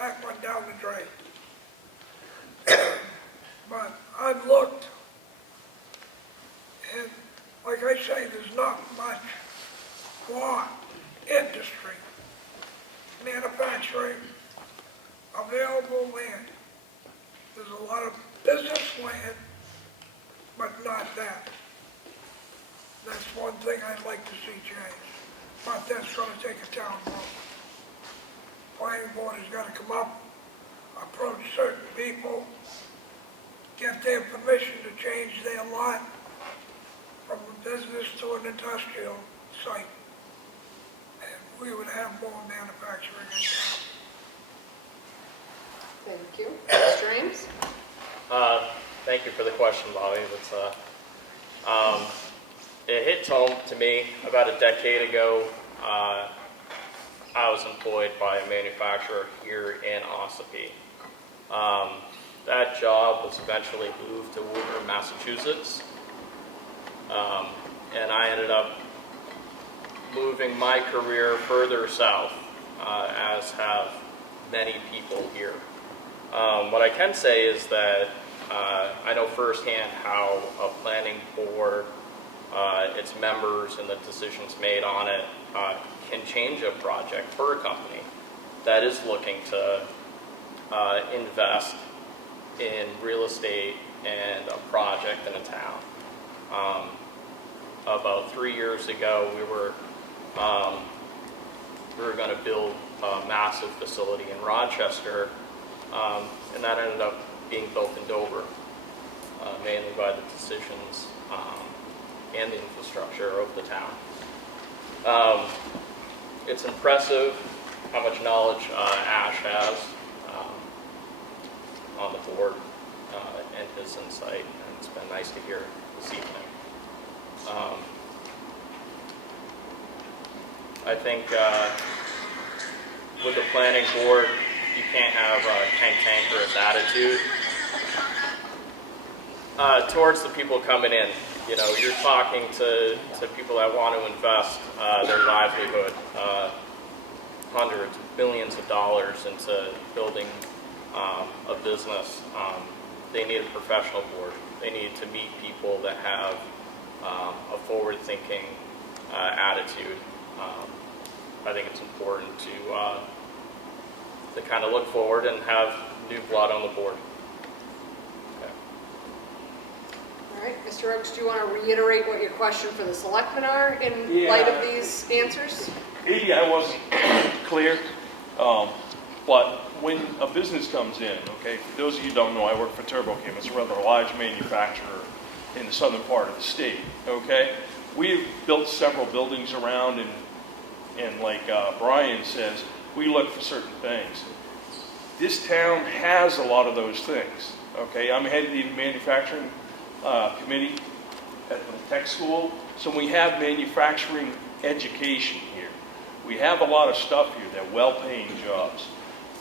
that went down the drain. But I've looked, and like I say, there's not much for industry, manufacturing, available land. There's a lot of business land, but not that. That's one thing I'd like to see change, but that's going to take a town vote. Planning board has got to come up, approach certain people, get their permission to change their lot from a business to an industrial site. And we would have more manufacturing in town. Thank you. Mr. Ames? Thank you for the question, Bobby. It hits home to me about a decade ago. I was employed by a manufacturer here in Ossipee. That job was eventually moved to Woburn, Massachusetts. And I ended up moving my career further south, as have many people here. What I can say is that I know firsthand how a planning board, its members, and the decisions made on it can change a project for a company that is looking to invest in real estate and a project in a town. About 3 years ago, we were going to build a massive facility in Rochester, and that ended up being built in Dover, mainly by the decisions and the infrastructure of the town. It's impressive how much knowledge Ash has on the board and his insight, and it's been nice to hear this evening. I think with the planning board, you can't have a cantankerous attitude towards the people coming in. You know, you're talking to people that want to invest their livelihood, hundreds of billions of dollars into building a business. They need a professional board. They need to meet people that have a forward-thinking attitude. I think it's important to kind of look forward and have new blood on the board. Okay. All right, Mr. Oakes, do you want to reiterate what your question for the selectmen are in light of these answers? Maybe I wasn't clear, but when a business comes in, okay, for those of you who don't know, I work for TurboChem. It's a rather large manufacturer in the southern part of the state, okay? We've built several buildings around, and like Brian says, we look for certain things. This town has a lot of those things, okay? I'm head of the manufacturing committee at the tech school, so we have manufacturing education here. We have a lot of stuff here that are well-paying jobs.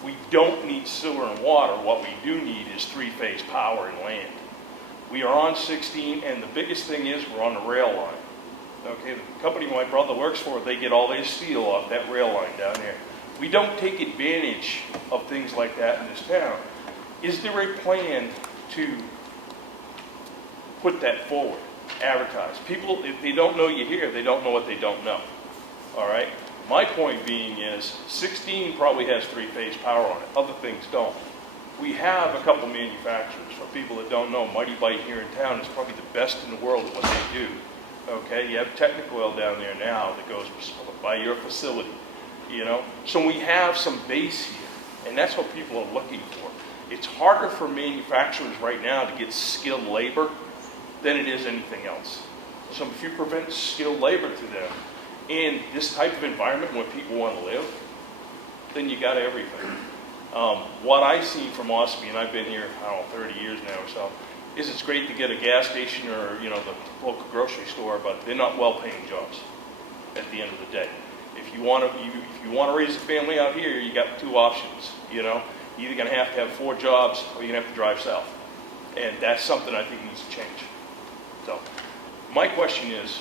We don't need sewer and water. What we do need is three-phase power and land. We are on 16, and the biggest thing is we're on the rail line. Okay, the company my brother works for, they get all their steel off that rail line down there. We don't take advantage of things like that in this town. Is there a plan to put that forward, advertise? People, if they don't know you're here, they don't know what they don't know. All right? My point being is 16 probably has three-phase power on it. Other things don't. We have a couple manufacturers. For people that don't know, Mighty Bite here in town is probably the best in the world at what they do. Okay, you have Technical Oil down there now that goes by your facility, you know. So we have some base here, and that's what people are looking for. It's harder for manufacturers right now to get skilled labor than it is anything else. So if you prevent skilled labor to them in this type of environment where people want to live, then you got everything. What I've seen from Ossipee, and I've been here, I don't know, 30 years now or so, is it's great to get a gas station or, you know, the local grocery store, but they're not well-paying jobs at the end of the day. If you want to raise a family out here, you got two options, you know. You're either going to have 4 jobs or you're going to have to drive south. And that's something I think needs to change. So my question is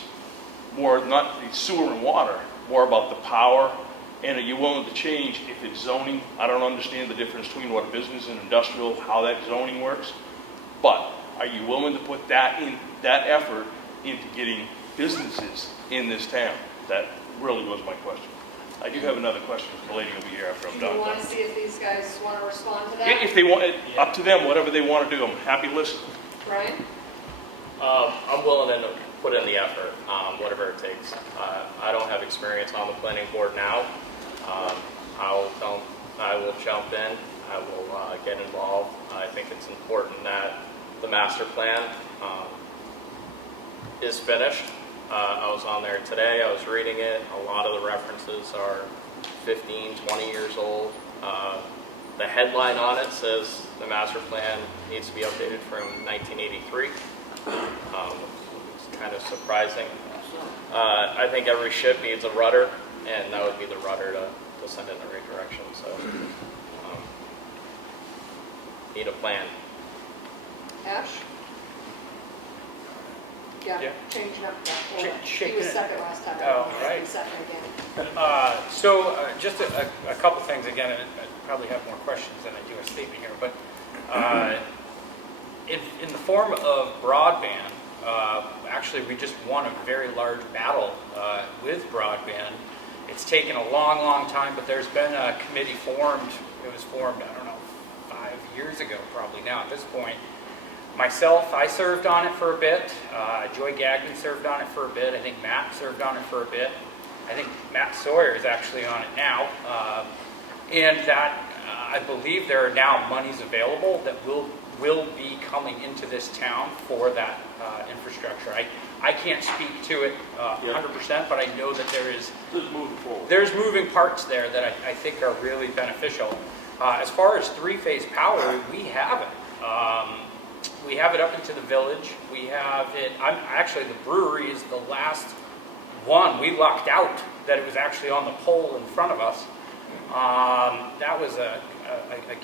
more not the sewer and water, more about the power, and are you willing to change if it's zoning? I don't understand the difference between what a business and industrial, how that zoning works, but are you willing to put that effort into getting businesses in this town? That really was my question. I do have another question for the lady over here after I'm done. Do you want to see if these guys want to respond to that? If they want, up to them, whatever they want to do, I'm happy to listen. Brian? I'm willing to put in the effort, whatever it takes. I don't have experience on the planning board now. I will jump in. I will get involved. I think it's important that the master plan is finished. I was on there today. I was reading it. A lot of the references are 15, 20 years old. The headline on it says the master plan needs to be updated from 1983. It's kind of surprising. I think every ship needs a rudder, and that would be the rudder to send it in the right direction. So, need a plan. Ash? Yeah, Yeah. changing up that order. He Shaking was it. second last time. Oh, right. He's second again. Just a couple things, again, and I probably have more questions than I do a statement here, but in the form of broadband, actually we just won a very large battle with broadband. It's taken a long, long time, but there's been a committee formed. It was formed, I don't know, 5 years ago probably now at this point. Myself, I served on it for a bit. Joy Gagnon served on it for a bit. I think Matt served on it for a bit. I think Matt Sawyer is actually on it now. And that, I believe there are now monies available that will be coming into this town for that infrastructure. I can't speak to it 100%, but I know that there's moving parts there that I think are really beneficial. As far as three-phase power, we have it. We have it up into the village. We have it, actually the brewery is the last one. We lucked out that it was actually on the pole in front of us. That was a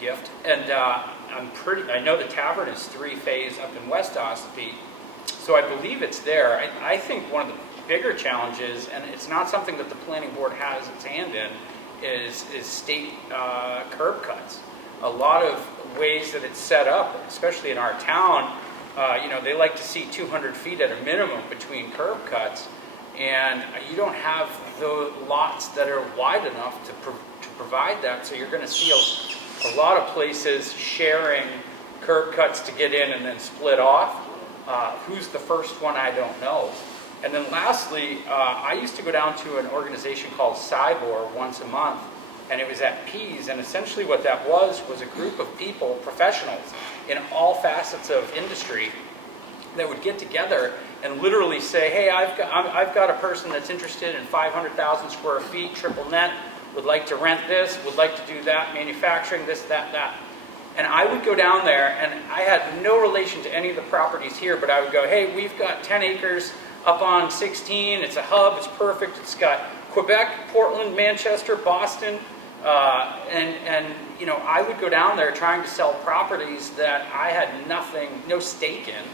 gift. And I know the tavern is three-phase up in West Ossipee, so I believe it's there. I think one of the bigger challenges, and it's not something that the planning board has its hand in, is state curb cuts. A lot of ways that it's set up, especially in our town, they like to see 200 feet at a minimum between curb cuts, and you don't have the lots that are wide enough to provide that, so you're going to see a lot of places sharing curb cuts to get in and then split off. Who's the first one, I don't know. And then lastly, I used to go down to an organization called Cybor once a month, and it was at Pease, and essentially what that was a group of people, professionals in all facets of industry, that would get together and literally say, hey, I've got a person that's interested in 500,000 square feet, triple net, would like to rent this, would like to do that, manufacturing, this, that. And I would go down there, and I had no relation to any of the properties here, but I would go, hey, we've got 10 acres up on 16, it's a hub, it's perfect, it's got Quebec, Portland, Manchester, Boston, and I would go down there trying to sell properties that I had no stake in,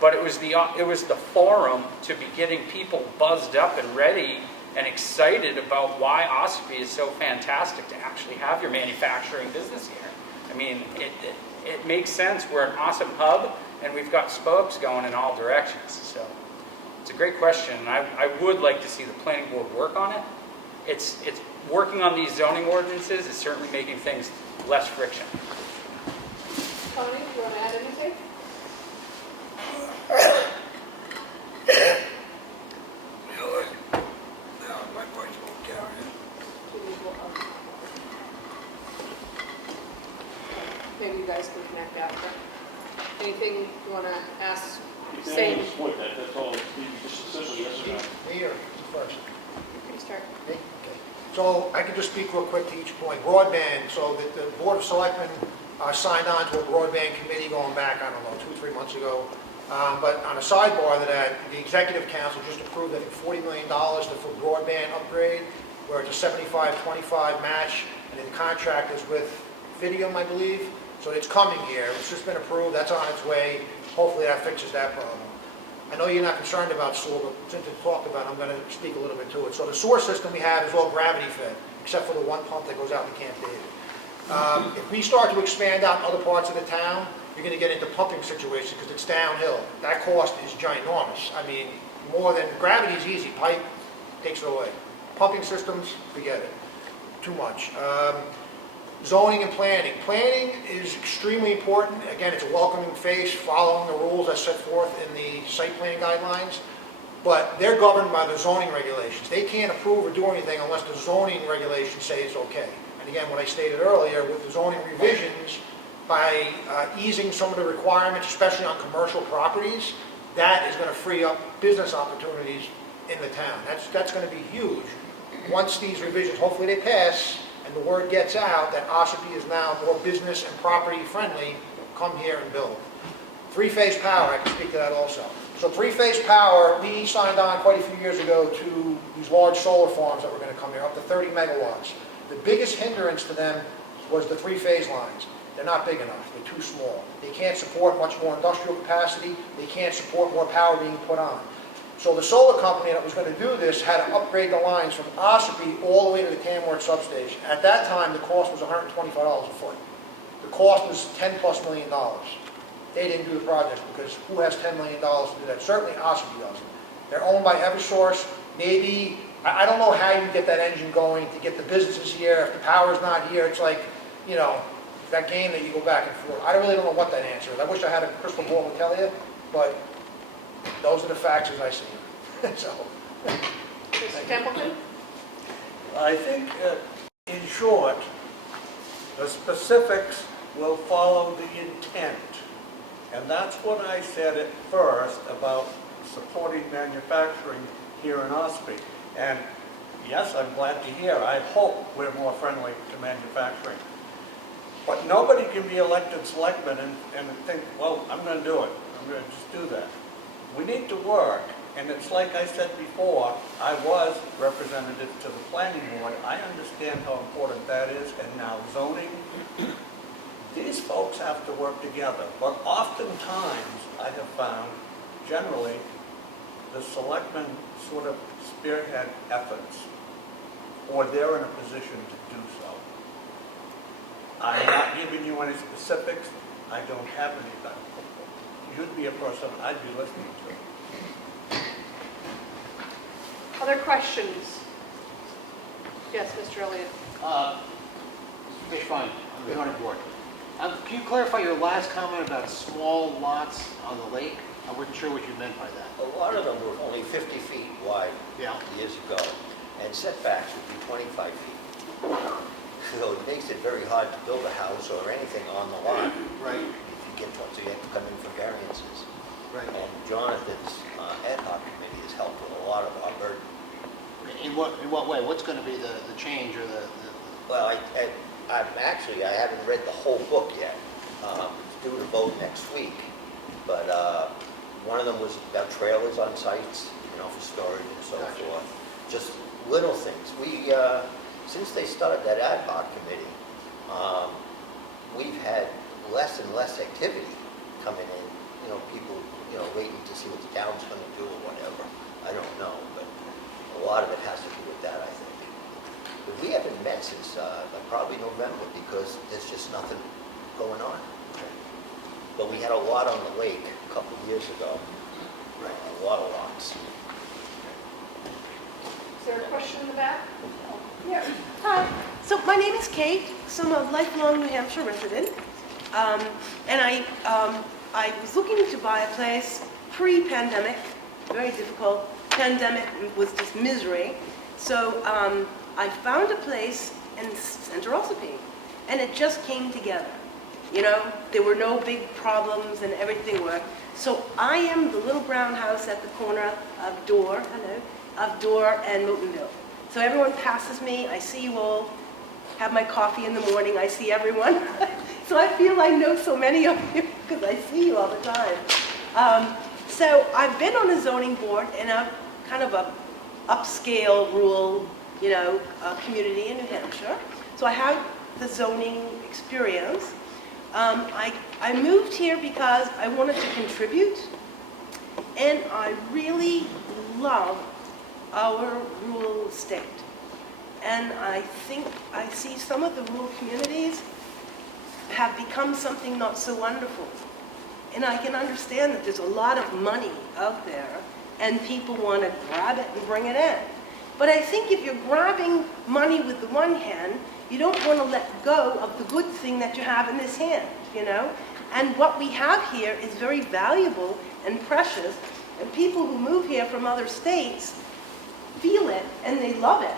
but it was the forum to be getting people buzzed up and ready and excited about why Ossipee is so fantastic to actually have your manufacturing business here. I mean, it makes sense. We're an awesome hub, and we've got spokes going in all directions. So it's a great question. I would like to see the planning board work on it. It's working on these zoning ordinances is certainly making things less friction. Tony, do you want to add anything? My voice won't carry it. Maybe you guys can connect after. Anything you want to ask? Same. That's all. Just simply yes or no. Here, first. You can start. Okay. So I can just speak real quick to each point. Broadband, so that the Board of Selectmen signed on to a broadband committee going back, I don't know, 2 or 3 months ago. But on a sidebar to that, the Executive Council just approved, I think, $40 million for broadband upgrade, where it's a 75-25 match, and the contract is with Fidium, I believe. So it's coming here. It's just been approved. That's on its way. Hopefully that fixes that problem. I know you're not concerned about sewer, but since it's talked about, I'm going to speak a little bit to it. So the sewer system we have is all gravity fed, except for the one pump that goes out in Camp David. If we start to expand out in other parts of the town, you're going to get into pumping situations because it's downhill. That cost is ginormous. I mean, more than gravity is easy. Pipe takes it away. Pumping systems, forget it. Too much. Zoning and planning. Planning is extremely important. Again, it's a welcoming face, following the rules as set forth in the site plan guidelines, but they're governed by the zoning regulations. They can't approve or do anything unless the zoning regulations say it's okay. And again, what I stated earlier, with the zoning revisions, by easing some of the requirements, especially on commercial properties, that is going to free up business opportunities in the town. That's going to be huge. Once these revisions, hopefully they pass, and and the word gets out that Ossipee is now more business and property friendly, come here and build. Three-phase power, I can speak to that also. So three-phase power, we signed on quite a few years ago to these large solar farms that were going to come here, up to 30 megawatts. The biggest hindrance to them was the three-phase lines. They're not big enough, they're too small. They can't support much more industrial capacity, they can't support more power being put on. So the solar company that was going to do this had to upgrade the lines from Ossipee all the way to the Tamworth substation. At that time, the cost was $125 a foot. The cost was $10+ million. They didn't do the project because who has $10 million to do that? Certainly Ossipee doesn't. They're owned by Eversource. Maybe, I don't know how you get that engine going to get the businesses here. If the power's not here, it's like, you know, that game that you go back and forth. I really don't know what that answer is. I wish I had a crystal ball to tell you, but those are the facts as I see them. So. Mr. Templeton? I think, in short, the specifics will follow the intent. And that's what I said at first about supporting manufacturing here in Ossipee. And yes, I'm glad to hear. I hope we're more friendly to manufacturing. But nobody can be elected selectman and think, well, I'm going to do it. I'm going to just do that. We need to work. And it's like I said before, I was representative to the planning board. I understand how important that is. And now zoning. These folks have to work together, but oftentimes I have found, generally, the selectmen sort of spearhead efforts, or they're in a position to do so. I'm not giving you any specifics. I don't have anything. You'd be a person I'd be listening to. Other questions? Yes, Mr. Elliott. Fish Fund, on the zoning board. Can you clarify your last comment about small lots on the lake? I wasn't sure what you meant by that. A lot of them were only 50 feet wide years ago, and setbacks would be 25 feet. So it makes it very hard to build a house or anything on the lot. Right. If you get one, so you have to come in for variances. Right. And Jonathan's ad hoc committee has helped with a lot of our burden. In what way? What's going to be the change or the... Well, I haven't read the whole book yet. It's due to vote next week. But one of them was about trailers on sites, you know, for storage and so forth. Just little things. We, since they started that ad hoc committee, we've had less and less activity coming in. You know, people, you know, waiting to see what the town's going to do or whatever. I don't know, but a lot of it has to do with that, I think. But we haven't met since probably November because there's just nothing going on. But we had a lot on the lake a couple of years ago. A lot of lots. Is there a question in the back? Yeah. Hi. So my name is Kate. So I'm a lifelong New Hampshire resident. And I was looking to buy a place pre-pandemic, very difficult. Pandemic was just misery. So I found a place in Center Ossipee, and it just came together. You know, there were no big problems and everything worked. So I am the little brown house at the corner of Dorr, of Dorr and Moultonville. So everyone passes me, I see you all, have my coffee in the morning, I see everyone. So I feel I know so many of you because I see you all the time. So I've been on a zoning board in a kind of a upscale, rural, you know, community in New Hampshire. So I have the zoning experience. I moved here because I wanted to contribute, and I really love our rural state. And I think I see some of the rural communities have become something not so wonderful. And I can understand that there's a lot of money out there, and people want to grab it and bring it in. But I think if you're grabbing money with the one hand, you don't want to let go of the good thing that you have in this hand, you know? And what we have here is very valuable and precious, and people who move here from other states feel it and they love it.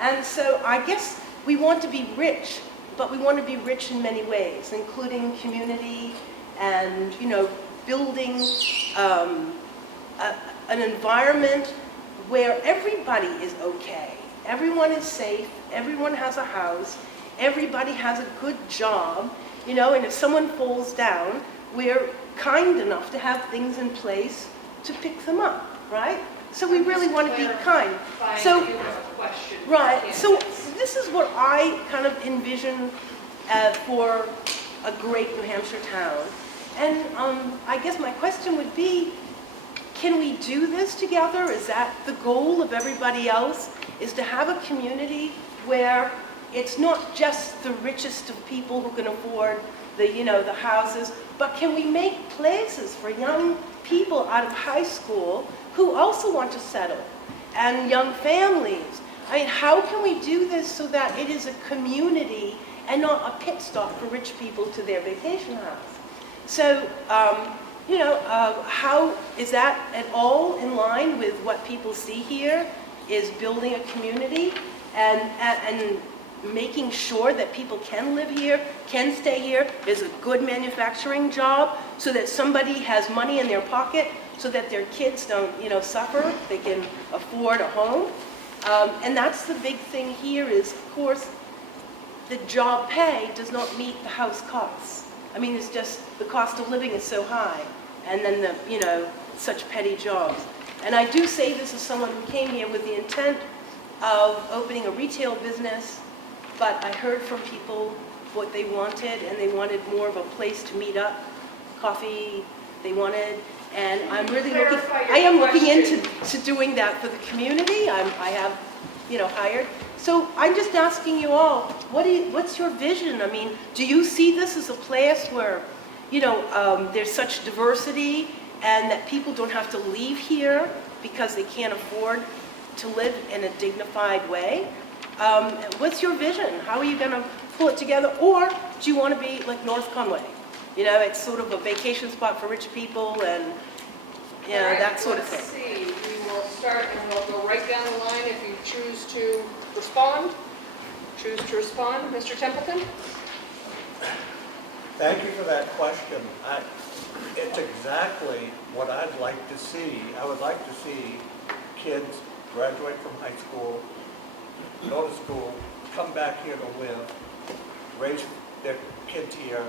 And so I guess we want to be rich, but we want to be rich in many ways, including community and, you know, building an environment where everybody is okay everyone is safe, everyone has a house, everybody has a good job, you know, and if someone falls down, we're kind enough to have things in place to pick them up, right? So we really want to be kind. So, right, so this is what I kind of envision for a great New Hampshire town. And I guess my question would be, can we do this together? Is that the goal of everybody else? Is to have a community where it's not just the richest of people who can afford the, you know, the houses, but can we make places for young people out of high school who also want to settle, and young families? I mean, how can we do this so that it is a community and not a pit stop for rich people to their vacation house? So, you know, how is that at all in line with what people see here? Is building a community and making sure that people can live here, can stay here, is a good manufacturing job, so that somebody has money in their pocket, so that their kids don't, you know, suffer, they can afford a home. And that's the big thing here is, of course, the job pay does not meet the house costs. I mean, it's just the cost of living is so high, and then the, you know, such petty jobs. And I do say this as someone who came here with the intent of opening a retail business, but I heard from people what they wanted, and they wanted more of a place to meet up, coffee, they wanted, and I'm really looking, I am looking into doing that for the community. I have, you know, hired. So I'm just asking you all, what's your vision? I mean, do you see this as a place where, you know, there's such diversity, and that people don't have to leave here because they can't afford to live in a dignified way? What's your vision? How are you going to pull it together? Or do you want to be like North Conway? You know, it's sort of a vacation spot for rich people, and, you know, that sort of thing. Let's see, we will start and we'll go right down the line if you choose to respond. Choose to respond. Mr. Templeton? Thank you for that question. It's exactly what I'd like to see. I would like to see kids graduate from high school, go to school, come back here to live, raise their kids here.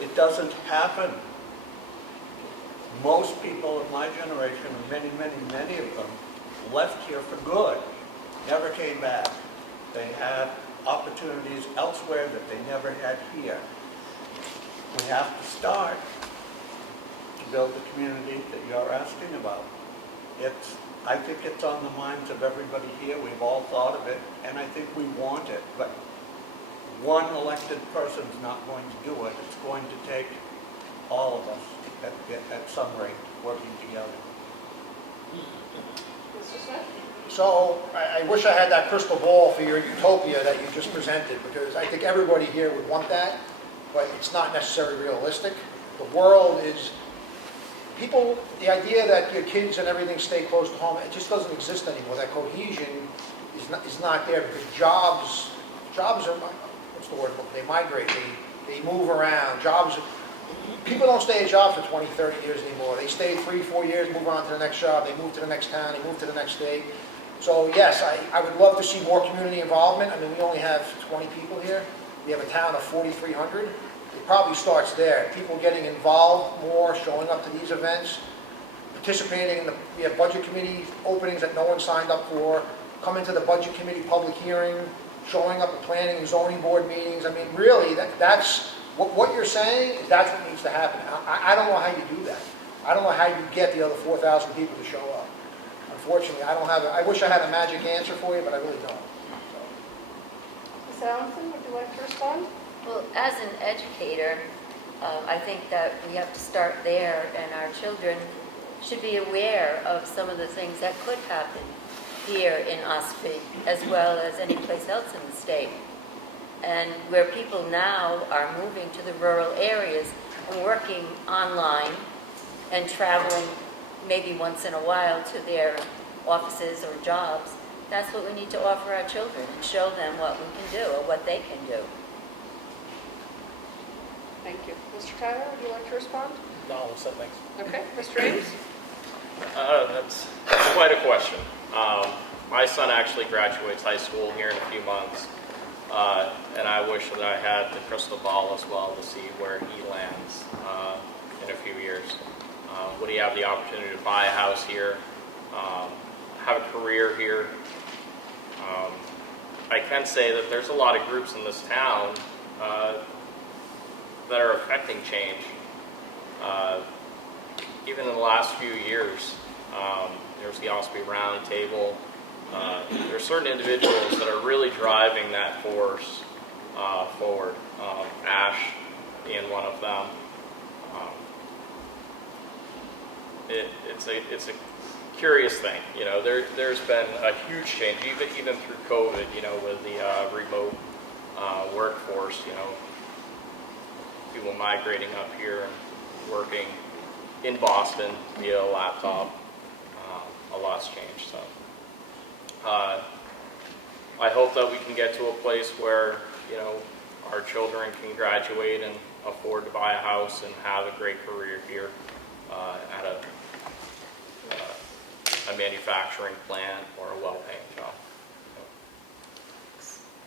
It doesn't happen. Most people of my generation, many of them, left here for good, never came back. They had opportunities elsewhere that they never had here. We have to start to build the community that you're asking about. I think it's on the minds of everybody here. We've all thought of it, and I think we want it. But one elected person's not going to do it. It's going to take all of us at some rate working together. Mr. Smith? So I wish I had that crystal ball for your utopia that you just presented, because I think everybody here would want that, but it's not necessarily realistic. The world is, people, the idea that your kids and everything stay close to home, it just doesn't exist anymore. That cohesion is not there, because jobs are, what's the word, they migrate, they move around. People don't stay at jobs for 20, 30 years anymore. They stay 3, 4 years, move on to the next job, they move to the next town, they move to the next state. So yes, I would love to see more community involvement. I mean, we only have 20 people here. We have a town of 4,300. It probably starts there. People getting involved more, showing up to these events, participating in we have budget committee openings that no one signed up for, coming to the budget committee public hearing, showing up at planning and zoning board meetings. I mean, really, that's what you're saying, that's what needs to happen. I don't know how you do that. I don't know how you get the other 4,000 people to show up. Unfortunately, I wish I had a magic answer for you, but I really don't. Ms. Allenson, would you like to respond? Well, as an educator, I think that we have to start there, and our children should be aware of some of the things that could happen here in Ossipee, as well as any place else in the state. And where people now are moving to the rural areas and working online and traveling maybe once in a while to their offices or jobs, that's what we need to offer our children and show them what we can do or what they can do. Thank you. Mr. Tyler, would you like to respond? No, what's that, thanks. Okay. Mr. Ames? That's quite a question. My son actually graduates high school here in a few months, and I wish that I had the crystal ball as well to see where he lands in a few years. Would he have the opportunity to buy a house here, have a career here? I can say that there's a lot of groups in this town that are affecting change. Even in the last few years, there's the Ossipee Round Table. There are certain individuals that are really driving that force forward. Ash being one of them. It's a curious thing. You know, there's been a huge change, even through COVID. You know, with the remote workforce. You know, people migrating up here and working in Boston via a laptop. A lot's changed. So I hope that we can get to a place where, you know, our children can graduate and afford to buy a house and have a great career here at a manufacturing plant or a well-paying job.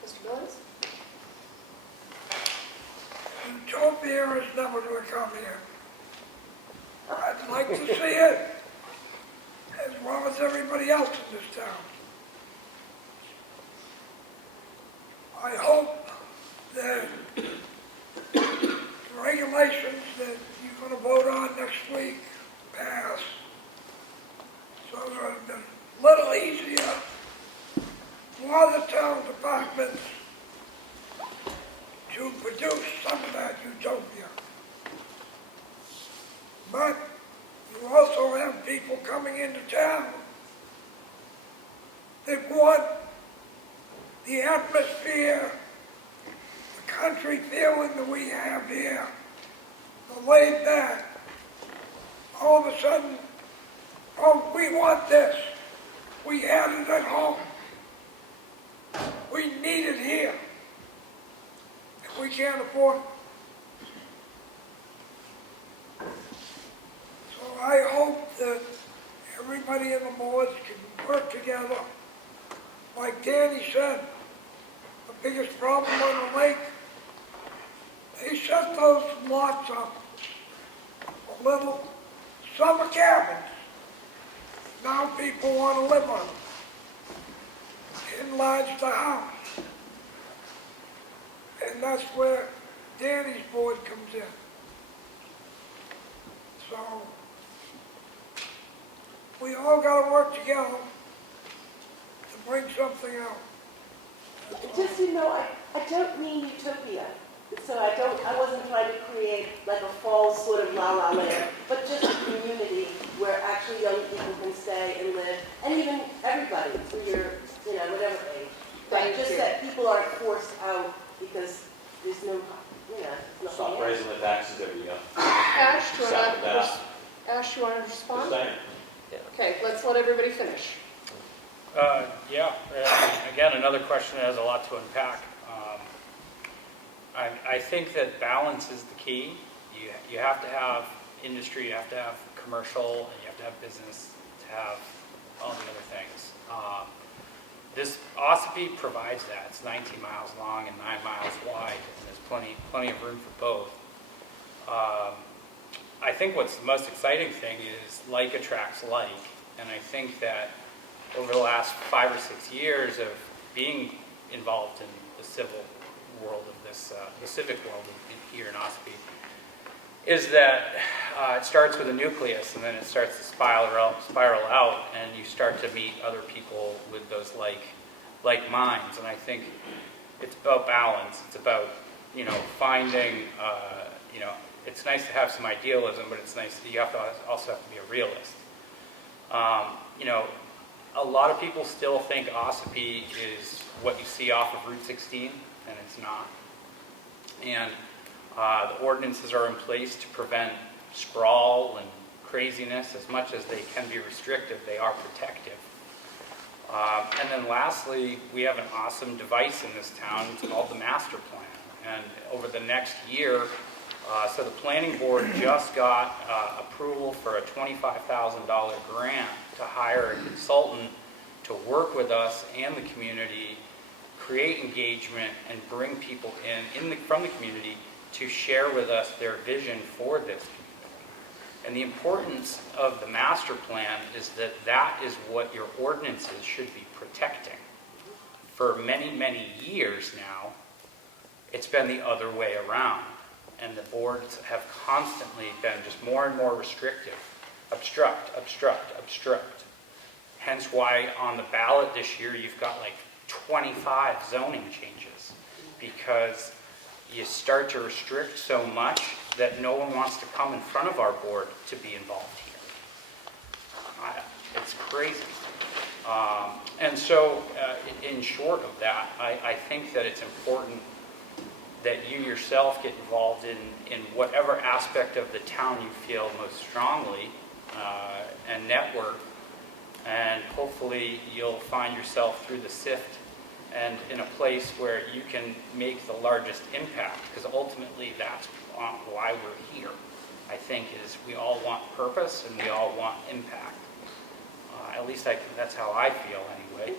Mr. Gillis? Utopia is never going to come here. I'd like to see it as well as everybody else in this town. I hope that the regulations that you're going to vote on next week pass, so that it's a little easier for the town departments to produce some of that utopia. But you also have people coming into town that want the atmosphere, the country feeling that we have here, the laid back. All of a sudden, oh, we want this. We had it at home. We need it here. And we can't afford it. So I hope that everybody in the boards can work together. Like Danny said, the biggest problem on the lake, they set those lots up for little summer cabins. Now people want to live on them. Enlarge the house. And that's where Danny's board comes in. So, we all got to work together to bring something out. Just, you know, I don't mean utopia. So I wasn't trying to create like a false sort of la-la land, but just a community where actually young people can stay and live, and even everybody through your, you know, whatever age. But just that people aren't forced out because there's no, you know, nothing Stop else. raising the taxes every year. Ash, do you Stop want with that. to respond? Just saying. Okay, let's let everybody finish. Again, another question that has a lot to unpack. I think that balance is the key. You have to have industry, you have to have commercial, and you have to have business to have all the other things. This Ossipee provides that. It's 19 miles long and 9 miles wide, and there's plenty of room for both. I think what's the most exciting thing is like attracts like, and I think that over the last 5 or 6 years of being involved in the civil world of this, the civic world here in Ossipee, is that it starts with a nucleus and then it starts to spiral out, and you start to meet other people with those like minds. And I think it's about balance. It's about, you know, finding, you know, it's nice to have some idealism, but it's nice that you also have to be a realist. You know, a lot of people still think Ossipee is what you see off of Route 16, and it's not. And the ordinances are in place to prevent sprawl and craziness. As much as they can be restrictive, they are protective. And then lastly, we have an awesome device in this town. It's called the master plan. And over the next year, so the planning board just got approval for a $25,000 grant to hire a consultant to work with us and the community, create engagement, and bring people from the community to share with us their vision for this community. And the importance of the master plan is that that is what your ordinances should be protecting. For many, many years now, it's been the other way around. And the boards have constantly been just more and more restrictive. Obstruct, obstruct, obstruct. Hence why on the ballot this year you've got like 25 zoning changes, because you start to restrict so much that no one wants to come in front of our board to be involved here. It's crazy. And so in short of that, I think that it's important that you yourself get involved in whatever aspect of the town you feel most strongly, and network, and hopefully you'll find yourself through the sift and in a place where you can make the largest impact, because ultimately that's why we're here. I think is we all want purpose and we all want impact. At least that's how I feel anyway.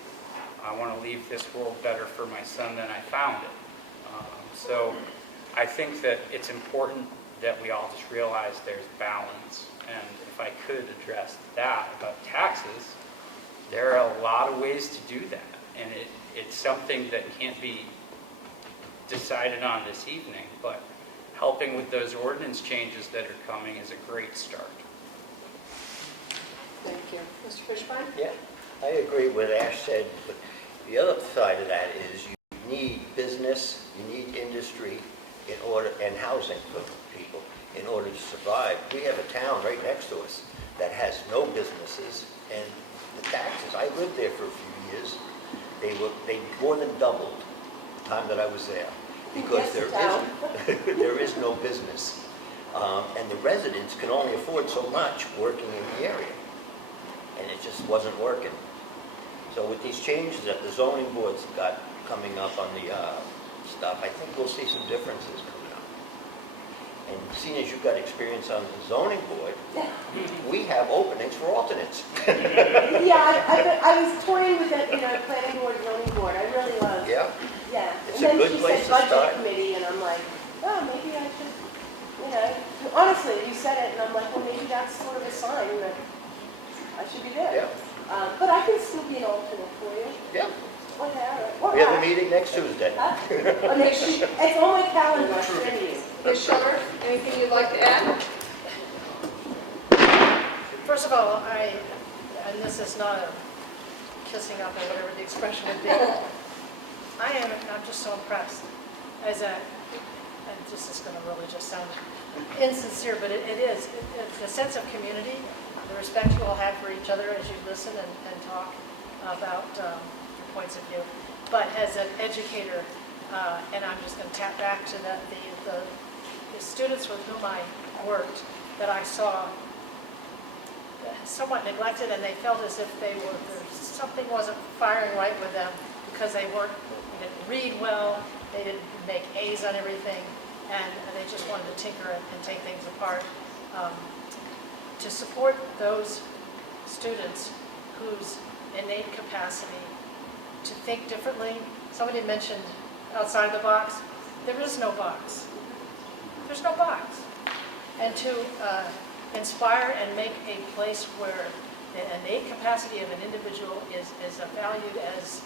I want to leave this world better for my son than I found it. So I think that it's important that we all just realize there's balance. And if I could address that about taxes, there are a lot of ways to do that. And it's something that can't be decided on this evening, but helping with those ordinance changes that are coming is a great start. Thank you. Mr. Fishbein? Yeah, I agree with what Ash said, but the other side of that is you need business, you need industry and housing for people in order to survive. We have a town right next to us that has no businesses, and the taxes, I lived there for a few years, they more than doubled the time that I was there, because there is no business. And the residents can only afford so much working in the area, and it just wasn't working. So with these changes that the zoning board's got coming up on the stuff, I think we'll see some differences coming up. And seeing as you've got experience on the zoning board, we have openings for alternates. Yeah, I was toying with that, planning board, zoning board, I really was. Yeah. Yeah. It's a good place to And then she said start. budget committee, and I'm like, oh, maybe I should, honestly, you said it, and I'm like, well, maybe that's sort of a sign that I should be there. Yeah. But I can still be an alternate for you. Yeah. Whatever. We have a meeting next Tuesday. It's on my calendar, I'm sending you. Ms. Schiller, anything you'd like to add? First of all, and this is not a kissing up or whatever the expression would be, I'm just so impressed. And this is going to really just sound insincere, but it is. It's the sense of community, the respect you all have for each other as you listen and talk about your points of view. But as an educator, and I'm just going to tap back to the students with whom I worked, that I saw somewhat neglected, and they felt as if something wasn't firing right with them because they didn't read well, they didn't make A's on everything, and they just wanted to tinker and take things apart. To support those students whose innate capacity to think differently, somebody mentioned outside the box, there is no box. There's no box. And to inspire and make a place where the innate capacity of an individual is valued as,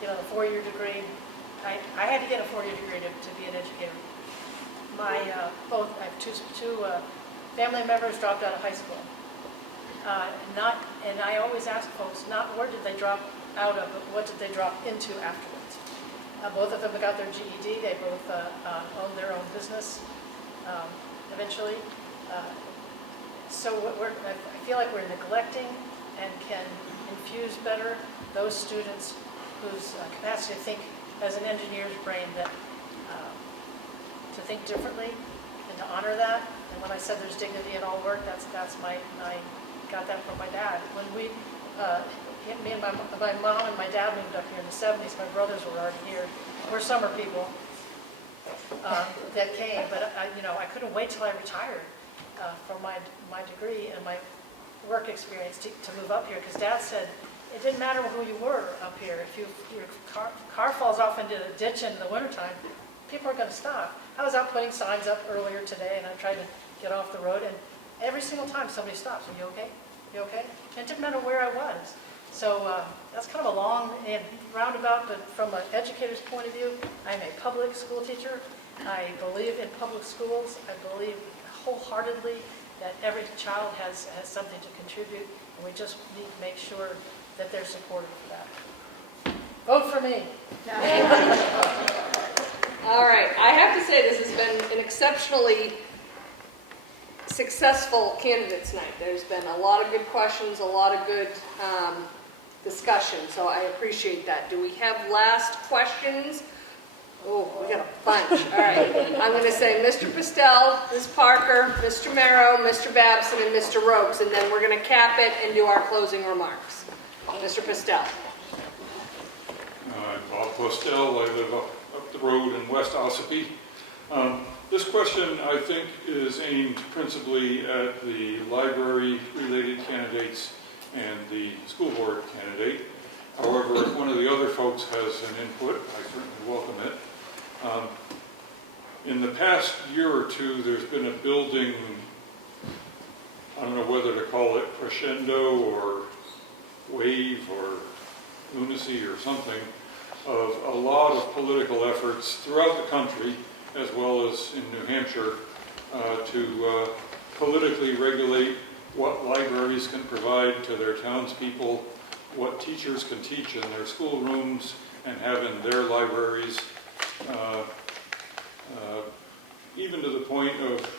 the four-year degree. I had to get a four-year degree to be an educator. I have two family members dropped out of high school. And I always ask folks, not where did they drop out of, but what did they drop into afterwards. Both of them got their GED. They both own their own business eventually. So I feel like we're neglecting and can infuse better those students whose capacity to think as an engineer's brain, that to think differently and to honor that. And when I said there's dignity in all work, I got that from my dad. When me and my mom and my dad moved up here in the 70s, my brothers were already here. We're summer people that came, but I couldn't wait till I retired from my degree and my work experience to move up here, because Dad said it didn't matter who you were up here. If your car falls off into the ditch in the wintertime, people are going to stop. I was out putting signs up earlier today, and I tried to get off the road, and every single time somebody stops, are you okay? You okay? And it didn't matter where I was. So that's kind of a long and roundabout, but from an educator's point of view, I'm a public school teacher. I believe in public schools. I believe wholeheartedly that every child has something to contribute, and we just need to make sure that they're supported for that. Vote for me. All right, I have to say this has been an exceptionally successful candidates night. There's been a lot of good questions, a lot of good discussion, so I appreciate that. Do we have last questions? Oh, we got a bunch. All right, I'm going to say Mr. Pastel, Ms. Parker, Mr. Merrow, Mr. Babson, and Mr. Rokes, and then we're going to cap it and do our closing remarks. Mr. Pastel. Bob Postel, I live up the road in West Ossipee. This question, I think, is aimed principally at the library-related candidates and the school board candidate. However, if one of the other folks has an input, I certainly welcome it. In the past year or two, there's been a building, I don't know whether to call it crescendo or wave or lunacy or something, of a lot of political efforts throughout the country, as well as in New Hampshire, to politically regulate what libraries can provide to their townspeople, what teachers can teach in their schoolrooms and have in their libraries, even to the point of,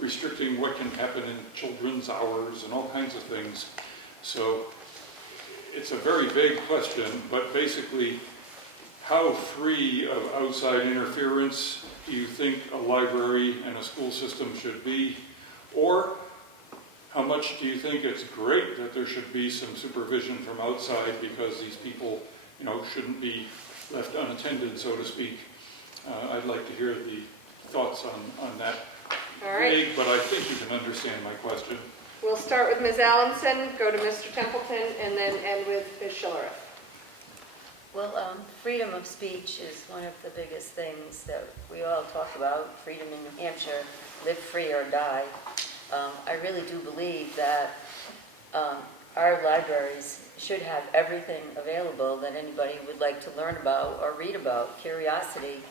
restricting what can happen in children's hours and all kinds of things. So it's a very vague question, but basically, how free of outside interference do you think a library and a school system should be? Or how much do you think it's great that there should be some supervision from outside because these people, shouldn't be left unattended, so to speak? I'd like to hear the thoughts on that. All right. Vague, but I think you can understand my question. We'll start with Ms. Allenson, go to Mr. Templeton, and then end with Ms. Schillerup. Well, freedom of speech is one of the biggest things that we all talk about. Freedom in New Hampshire, live free or die. I really do believe that our libraries should have everything available that anybody would like to learn about or read about. Curiosity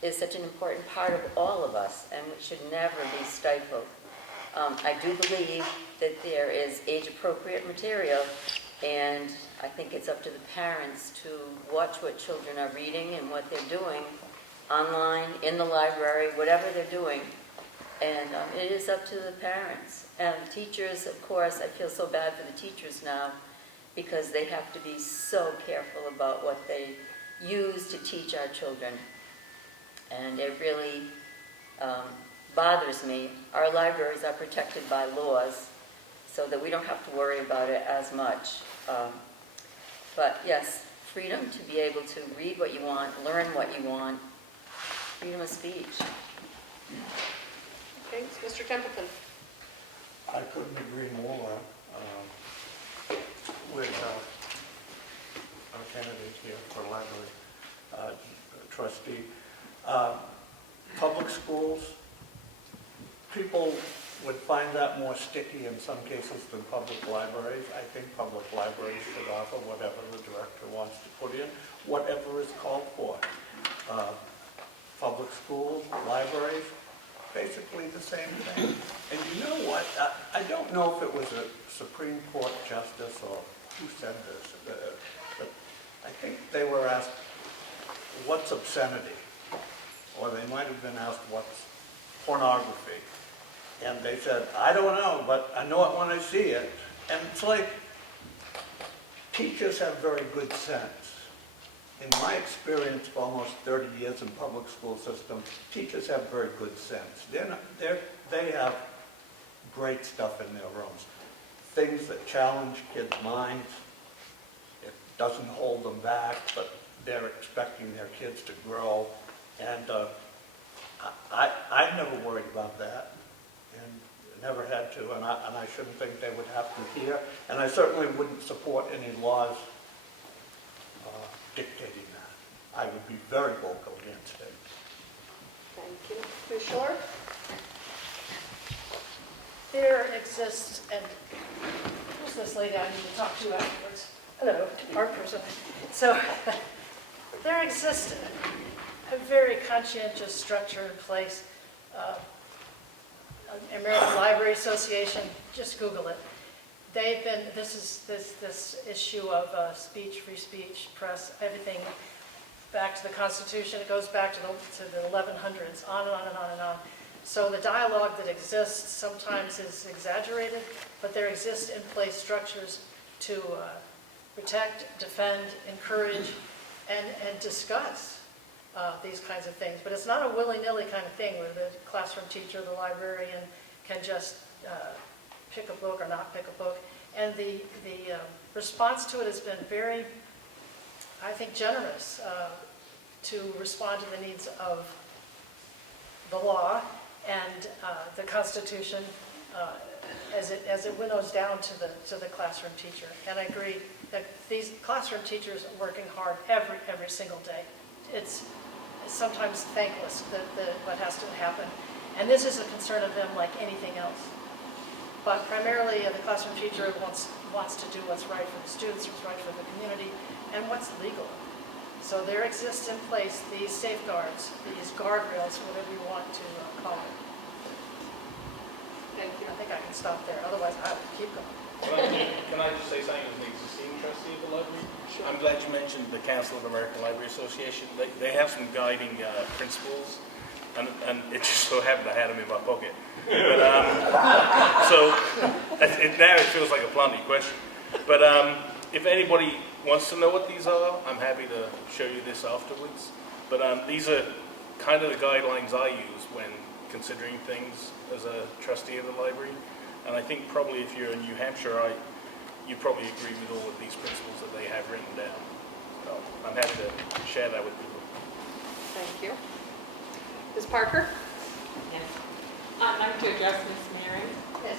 is such an important part of all of us, and it should never be stifled. I do believe that there is age-appropriate material, and I think it's up to the parents to watch what children are reading and what they're doing online, in the library, whatever they're doing. And it is up to the parents. And teachers, of course, I feel so bad for the teachers now because they have to be so careful about what they use to teach our children. And it really bothers me. Our libraries are protected by laws so that we don't have to worry about it as much. But yes, freedom to be able to read what you want, learn what you want, freedom of speech. Okay, Mr. Templeton. I couldn't agree more with our candidate here for library trustee. Public schools, people would find that more sticky in some cases than public libraries. I think public libraries should offer whatever the director wants to put in, whatever is called for. Public schools, libraries, basically the same thing. And you know what? I don't know if it was a Supreme Court justice or who said this, but I think they were asked, what's obscenity? Or they might have been asked, what's pornography? And they said, I don't know, but I know it when I see it. And it's like, teachers have very good sense. In my experience of almost 30 years in public school system, teachers have very good sense. They have great stuff in their rooms. Things that challenge kids' minds. It doesn't hold them back, but they're expecting their kids to grow. And I've never worried about that. And never had to, and I shouldn't think they would have to here. And I certainly wouldn't support any laws dictating that. I would be very vocal against it. Thank you. Ms. Schiller? There exists, and who's this lady I need to talk to afterwards? Hello, art person. So there exists a very conscientious structure in place. American Library Association, just Google it. They've been, this issue of speech, free speech, press, everything, back to the Constitution, it goes back to the 1100s, on and on and on and on. So the dialogue that exists sometimes is exaggerated, but there exist in place structures to protect, defend, encourage, and discuss these kinds of things. But it's not a willy-nilly kind of thing where the classroom teacher, the librarian can just pick a book or not pick a book. And the response to it has been very, I think, generous to respond to the needs of the law and the Constitution as it winnows down to the classroom teacher. And I agree that these classroom teachers are working hard every single day. It's sometimes thankless that what has to happen. And this is a concern of them like anything else. But primarily, the classroom teacher wants to do what's right for the students, what's right for the community, and what's legal. So there exists in place these safeguards, these guardrails, whatever you want to call it. Thank you. I think I can stop there, otherwise I would keep going. Can I just say something as an existing trustee of the library? Sure. I'm glad you mentioned the Council of American Library Association. They have some guiding principles, and it just so happened I had them in my pocket. But, so now it feels like a planty question. But if anybody wants to know what these are, I'm happy to show you this afterwards. But these are kind of the guidelines I use when considering things as a trustee of the library. And I think probably if you're in New Hampshire, you probably agree with all of these principles that they have written down. So I'm happy to share that with people. Thank you. Ms. Parker? Yes. I'd like to address Ms. Mary. Yes.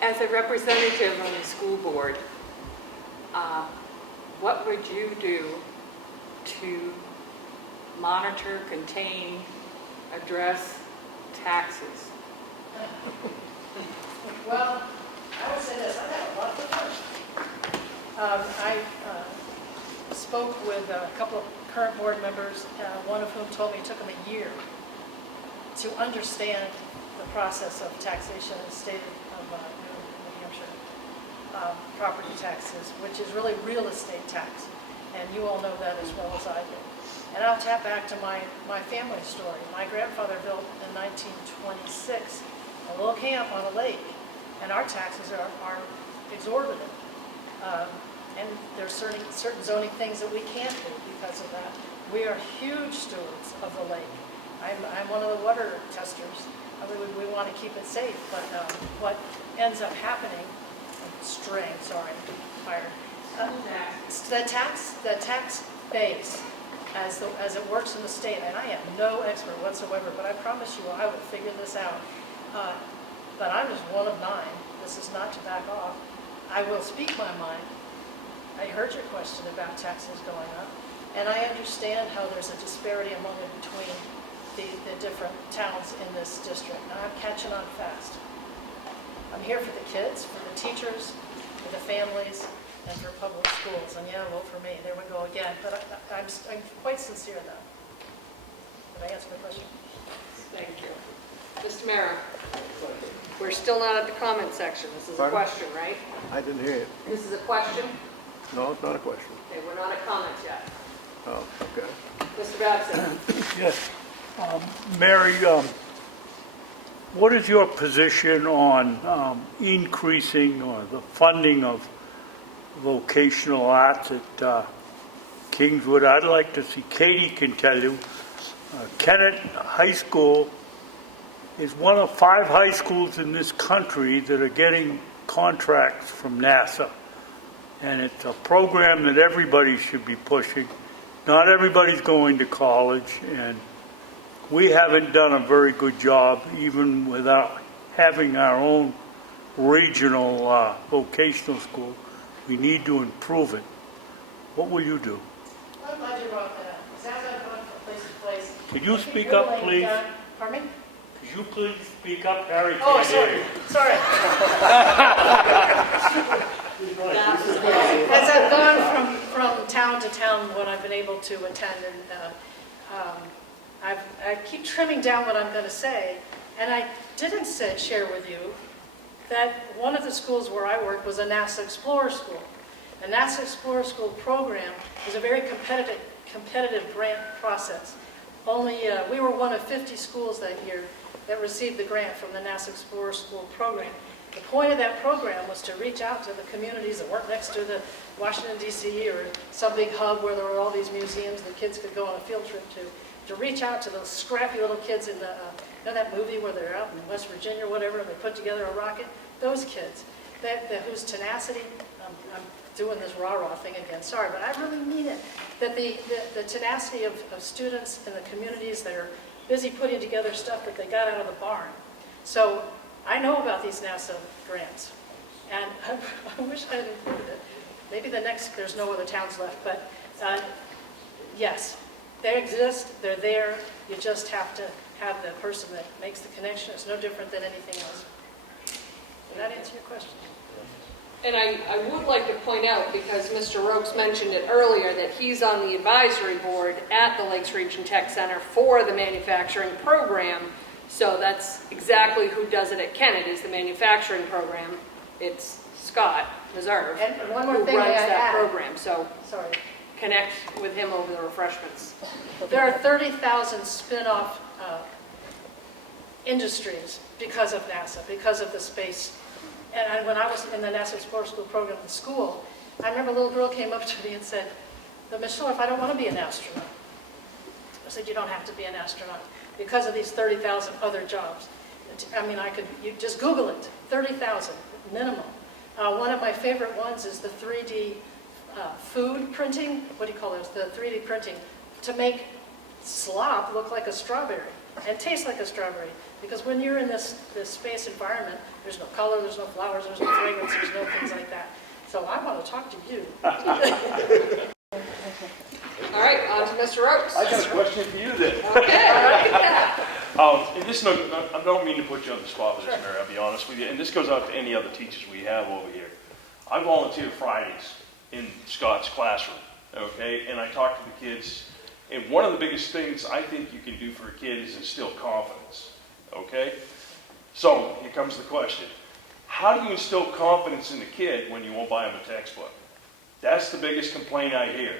As a representative on the school board, what would you do to monitor, contain, address taxes? Well, I would say this, I have a lot of questions. I spoke with a couple of current board members, one of whom told me it took them a year to understand the process of taxation in the state of New Hampshire, property taxes, which is really real estate tax. And you all know that as well as I do. And I'll tap back to my family story. My grandfather built in 1926 a little camp on a lake, and our taxes are exorbitant. And there's certain zoning things that we can't do because of that. We are huge stewards of the lake. I'm one of the water testers. We want to keep it safe, but what ends up happening, straying, sorry, fire. The tax base, as it works in the state, and I am no expert whatsoever, but I promise you I will figure this out. But I'm just one of 9. This is not to back off. I will speak my mind. I heard your question about taxes going up, and I understand how there's a disparity between the different towns in this district. And I'm catching on fast. I'm here for the kids, for the teachers, for the families, and for public schools. And yeah, vote for me. There we go again. But I'm quite sincere though. Did I answer the question? Thank you. Mr. Mara, we're still not at the comment section. This is a Pardon? question, right? I didn't hear it. This is a question? No, it's not a question. Okay, we're not at comments yet. Oh, okay. Mr. Babson? Yes. Mary, what is your position on increasing or the funding of vocational arts at Kingswood? I'd like to see, Katie can tell you, Kennett High School is one of 5 high schools in this country that are getting contracts from NASA. And it's a program that everybody should be pushing. Not everybody's going to college, and we haven't done a very good job, even without having our own regional vocational school. We need to improve it. What will you do? I'm glad you brought that up, because as I've gone from place to place. Could you I think speak we're up, laying please? down- Pardon me? Could you please speak up, Harry? Oh, Can't hear you. sorry. As I've gone from town to town, when I've been able to attend, and I keep trimming down what I'm going to say, and I didn't share with you that one of the schools where I worked was a NASA Explorer School. A NASA Explorer School program is a very competitive grant process. We were one of 50 schools that year that received the grant from the NASA Explorer School program. The point of that program was to reach out to the communities that weren't next to the Washington, D.C. or some big hub where there were all these museums the kids could go on a field trip to reach out to those scrappy little kids in that movie where they're out in West Virginia or whatever, and they put together a rocket. Those kids, whose tenacity, I'm doing this rah-rah thing again, sorry, but I really mean it, that the tenacity of students in the communities that are busy putting together stuff that they got out of the barn. So I know about these NASA grants, and I wish I had included it. Maybe there's no other towns left, but yes, they exist, they're there, you just have to have the person that makes the connection. It's no different than anything else. Did that answer your question? And I would like to point out, because Mr. Rokes mentioned it earlier, that he's on the advisory board at the Lakes Region Tech Center for the manufacturing program. So that's exactly who does it at Kennett, is the manufacturing program. It's Scott Meserve And one more who thing runs may I that add. program. So Sorry. connect with him over the refreshments. There are 30,000 spin-off industries because of NASA, because of the space. And when I was in the NASA Explorer School program in school, I remember a little girl came up to me and said, "But Miss Schiller, if I don't want to be an astronaut." I said, "You don't have to be an astronaut because of these 30,000 other jobs." I mean, you just Google it, 30,000 minimum. One of my favorite ones is the 3D food printing. What do you call it? The 3D printing to make slop look like a strawberry and taste like a strawberry. Because when you're in this space environment, there's no color, there's no flowers, there's no fragrance, there's no things like that. So I want to talk to you. All right, on to Mr. Rokes. I got a question for you then. Okay, all right. And this, I don't mean to put you on the spot with this, Mary, I'll be honest with you, and this goes out to any other teachers we have over here. I volunteer Fridays in Scott's classroom, okay, and I talk to the kids, and one of the biggest things I think you can do for a kid is instill confidence, okay? So, here comes the question. How do you instill confidence in the kid when you won't buy him a textbook? That's the biggest complaint I hear.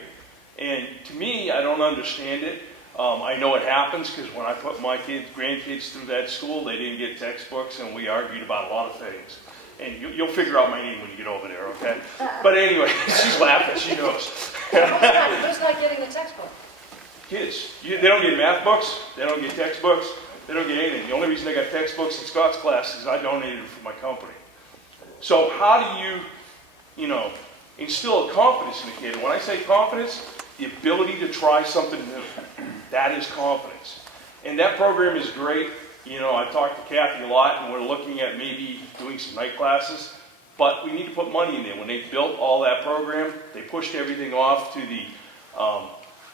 And to me, I don't understand it. I know it happens because when I put my grandkids through that school, they didn't get textbooks, and we argued about a lot of things. And you'll figure out my name when you get over there, okay? But anyway, she's laughing, she knows. Who's not getting the textbook? Kids, they don't get math books, they don't get textbooks, they don't get anything. The only reason they got textbooks in Scott's class is I donated them for my company. So how do you instill a confidence in the kid? When I say confidence, the ability to try something new. That is confidence. And that program is great. I talked to Kathy a lot, and we're looking at maybe doing some night classes, but we need to put money in there. When they built all that program, they pushed everything off to the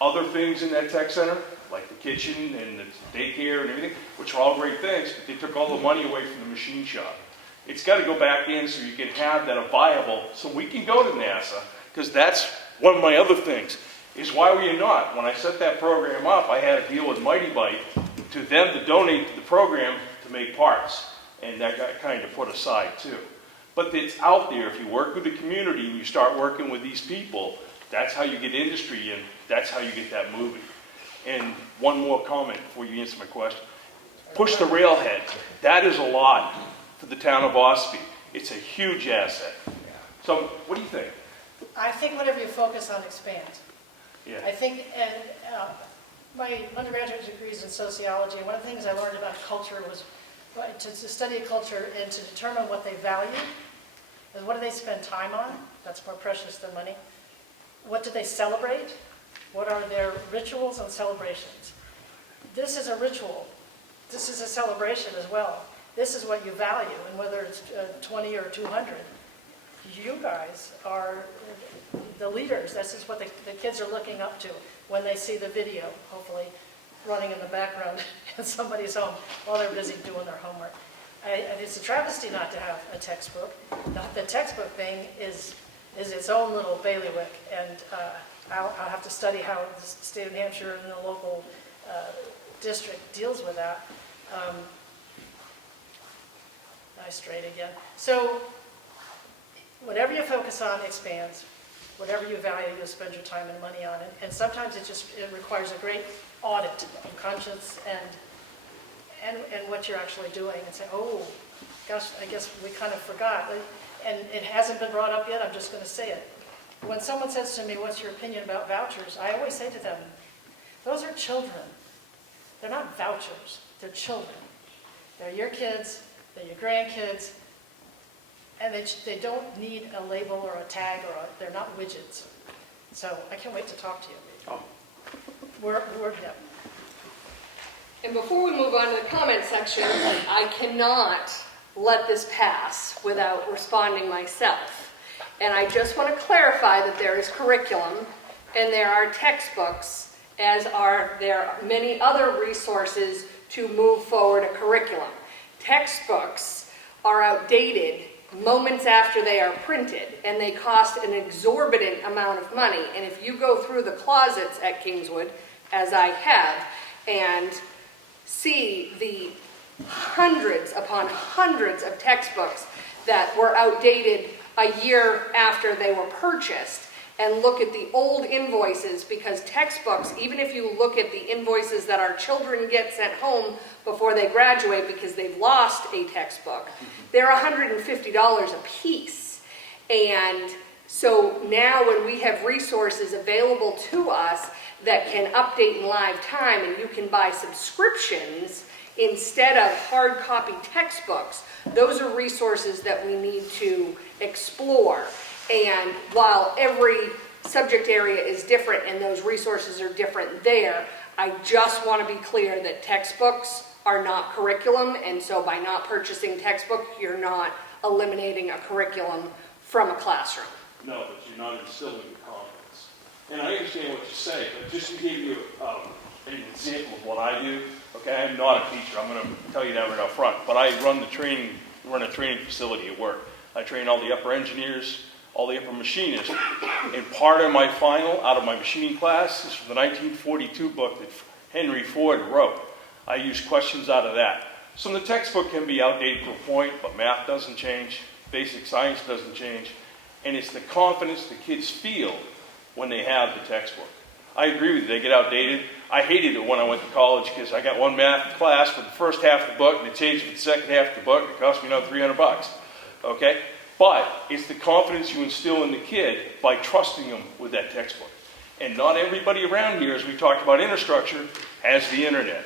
other things in that tech center, like the kitchen and the daycare and everything, which are all great things, but they took all the money away from the machine shop. It's got to go back in so you can have that viable, so we can go to NASA, because that's one of my other things, is why were you not? When I set that program up, I had a deal with Mighty Bite to them to donate to the program to make parts, and that got kind of put aside too. But it's out there. If you work with the community and you start working with these people, that's how you get industry, and that's how you get that moving. And one more comment before you answer my question. Push the railhead. That is a lot for the town of Ossipee. It's a huge asset. So what do you think? I think whatever you focus on expands. Yeah. I think, and my undergraduate degree is in sociology, and one of the things I learned about culture was to study culture and to determine what they value, and what do they spend time on, that's more precious than money. What do they celebrate? What are their rituals and celebrations? This is a ritual. This is a celebration as well. this is what you value, and whether it's 20 or 200, you guys are the leaders. This is what the kids are looking up to when they see the video, hopefully, running in the background in somebody's home while they're busy doing their homework. It's a travesty not to have a textbook. The textbook thing is its own little bailiwick, and I'll have to study how the state of New Hampshire and the local district deals with that. Nice straight again. So whatever you focus on expands. Whatever you value, you'll spend your time and money on it. And sometimes it requires a great audit of conscience and what you're actually doing, and say, oh, gosh, I guess we kind of forgot. And it hasn't been brought up yet, I'm just going to say it. When someone says to me, what's your opinion about vouchers? I always say to them, those are children. They're not vouchers, they're children. They're your kids, they're your grandkids, and they don't need a label or a tag, they're not widgets. So I can't wait to talk to you. Oh. Yeah. And before we move on to the comment section, I cannot let this pass without responding myself. And I just want to clarify that there is curriculum and there are textbooks, as are there many other resources to move forward a curriculum. Textbooks are outdated moments after they are printed, and they cost an exorbitant amount of money. And if you go through the closets at Kingswood, as I have, and see the hundreds upon hundreds of textbooks that were outdated a year after they were purchased, and look at the old invoices, because textbooks, even if you look at the invoices that our children get sent home before they graduate because they've lost a textbook, they're $150 a piece. And so now when we have resources available to us that can update in live time, and you can buy subscriptions instead of hard copy textbooks, those are resources that we need to explore. And while every subject area is different and those resources are different there, I just want to be clear that textbooks are not curriculum, and so by not purchasing textbook, you're not eliminating a curriculum from a classroom. No, but you're not instilling confidence. And I understand what you say, but just to give you an example of what I do, okay, I'm not a teacher, I'm going to tell you that right up front, but I run a training facility at work. I train all the upper engineers, all the upper machinists, and part of my final out of my machining class is from the 1942 book that Henry Ford wrote. I use questions out of that. So the textbook can be outdated to a point, but math doesn't change, basic science doesn't change, and it's the confidence the kids feel when they have the textbook. I agree with you, they get outdated. I hated it when I went to college because I got one math class for the first half of the book, and they changed it for the second half of the book, and it cost me another $300, okay? But it's the confidence you instill in the kid by trusting them with that textbook. And not everybody around here, as we talked about infrastructure, has the internet.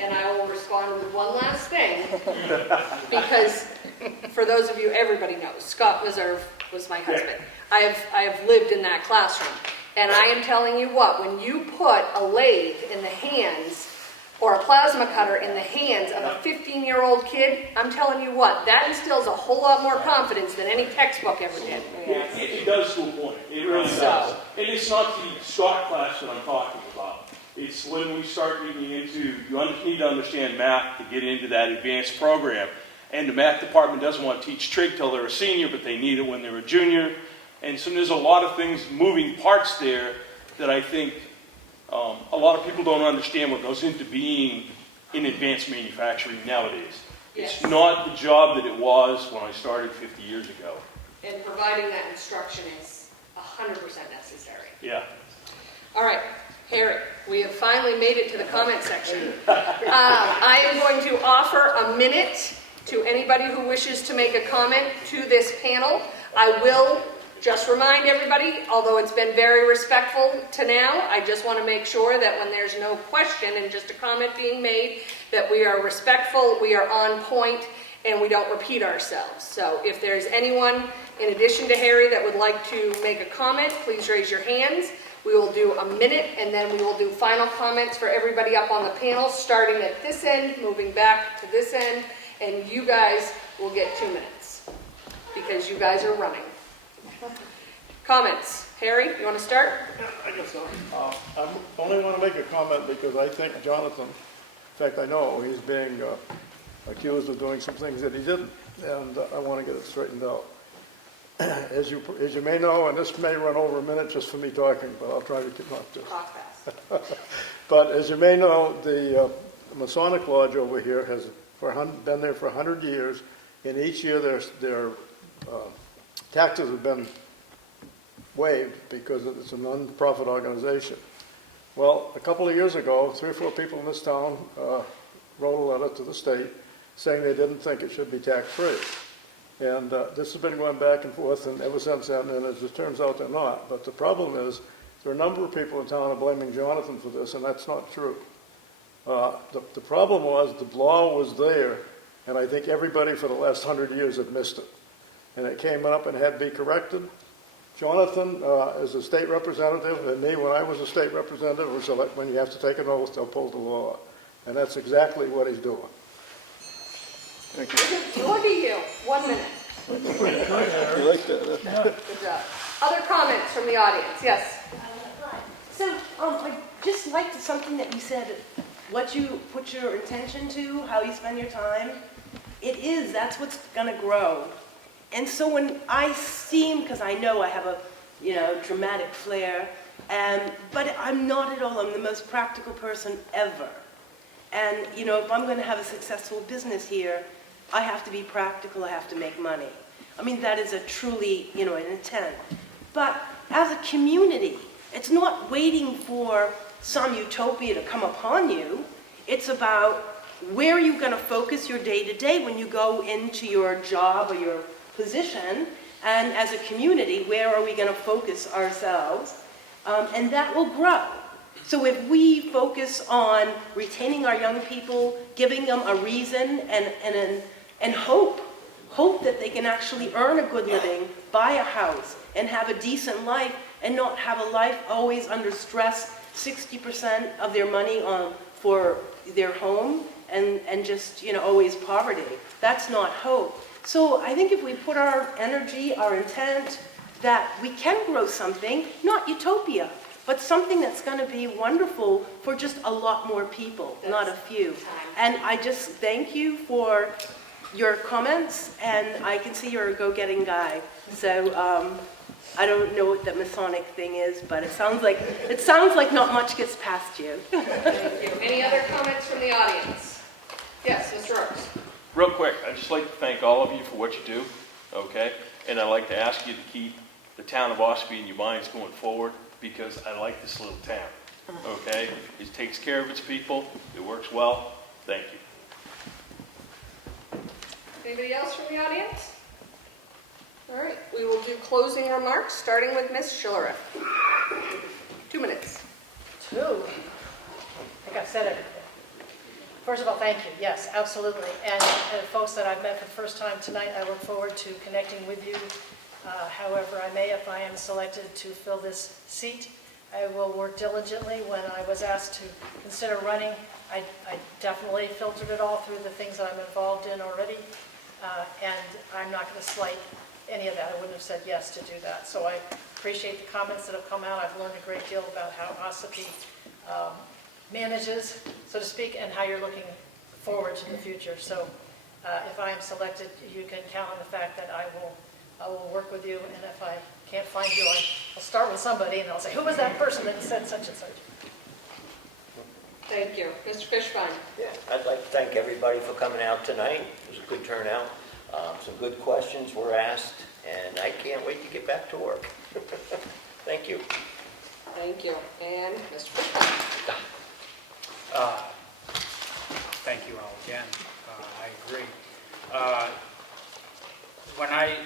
And I will respond with one last thing, because for those of you, everybody knows, Scott Meserve was my husband. I have lived in that classroom. And I am telling you what, when you put a lathe in the hands or a plasma cutter in the hands of a 15-year-old kid, I'm telling you what, that instills a whole lot more confidence than any textbook ever did. It does to a point. It really does. And it's not the Scott class that I'm talking about. It's when we start getting into, you need to understand math to get into that advanced program. And the math department doesn't want to teach trig till they're a senior, but they need it when they're a junior. And so there's a lot of things, moving parts there, that I think a lot of people don't understand what goes into being in advanced manufacturing nowadays. Yes. It's not the job that it was when I started 50 years ago. And providing that instruction is 100% necessary. Yeah. All right, Harry, we have finally made it to the comment section. I am going to offer a minute to anybody who wishes to make a comment to this panel. I will just remind everybody, although it's been very respectful to now, I just want to make sure that when there's no question and just a comment being made, that we are respectful, we are on point, and we don't repeat ourselves. So if there's anyone, in addition to Harry, that would like to make a comment, please raise your hands. We will do a minute, and then we will do final comments for everybody up on the panel, starting at this end, moving back to this end, and you guys will get 2 minutes because you guys are running. Comments? Harry, you want to start? I guess so. I only want to make a comment because I think Jonathan, in fact, I know he's being accused of doing some things that he didn't, and I want to get it straightened out. As you may know, and this may run over a minute just for me talking, but I'll try to keep not just. Talk fast. But as you may know, the Masonic Lodge over here has been there for 100 years, and each year their taxes have been waived because it's a non-profit organization. Well, a couple of years ago, 3 or 4 people in this town wrote a letter to the state saying they didn't think it should be tax-free. And this has been going back and forth, and ever since then, and as it turns out, they're not. But the problem is, there are a number of people in town are blaming Jonathan for this, and that's not true. The problem was the law was there, and I think everybody for the last 100 years had missed it. And it came up and had to be corrected. Jonathan, as a state representative, and me, when I was a state representative, was like, when you have to take an oath, they'll pull the law. And that's exactly what he's doing. Thank you. Look at you. 1 minute. You like that? Huh? Good job. Other comments from the audience? Yes. So, I just liked something that you said, what you put your attention to, how you spend your time. That's what's going to grow. And so when I seem, because I know I have a, dramatic flair, but I'm not at all. I'm the most practical person ever. And, if I'm going to have a successful business here, I have to be practical. I have to make money. I mean, that is a truly, an intent. But as a community, it's not waiting for some utopia to come upon you. It's about where are you going to focus your day-to-day when you go into your job or your position, and as a community, where are we going to focus ourselves? And that will grow. So if we focus on retaining our young people, giving them a reason and hope that they can actually earn a good living, buy a house, and have a decent life, and not have a life always under stress, 60% of their money for their home, and just, always poverty. That's not hope. So I think if we put our energy, our intent, that we can grow something, not utopia, but something that's going to be wonderful for just a lot more people, not a few. And I just thank you for your comments, and I can see you're a go-getting guy. So I don't know what the Masonic thing is, but it sounds like not much gets past you. Thank you. Any other comments from the audience? Yes, Mr. Rose. Real quick, I'd just like to thank all of you for what you do, okay? And I'd like to ask you to keep the town of Ossipee in your minds going forward, because I like this little town, okay? It takes care of its people. It works well. Thank you. Anybody else from the audience? All right, we will do closing remarks, starting with Ms. Schillerer. 2 minutes. 2. I think I've said everything. First of all, thank you. Yes, absolutely. And folks that I've met for the first time tonight, I look forward to connecting with you however I may. If I am selected to fill this seat, I will work diligently. When I was asked to consider running, I definitely filtered it all through the things that I'm involved in already. And I'm not going to slight any of that. I wouldn't have said yes to do that. So I appreciate the comments that have come out. I've learned a great deal about how Ossipee manages, so to speak, and how you're looking forward to the future. So if I am selected, you can count on the fact that I will work with you, and if I can't find you, I'll start with somebody, and I'll say, who was that person that said such and such? Thank you. Mr. Fishbein. Yeah, I'd like to thank everybody for coming out tonight. It was a good turnout. Some good questions were asked, and I can't wait to get back to work. Thank you. Thank you. And Mr. Fishbein. Thank you all again. I agree. When I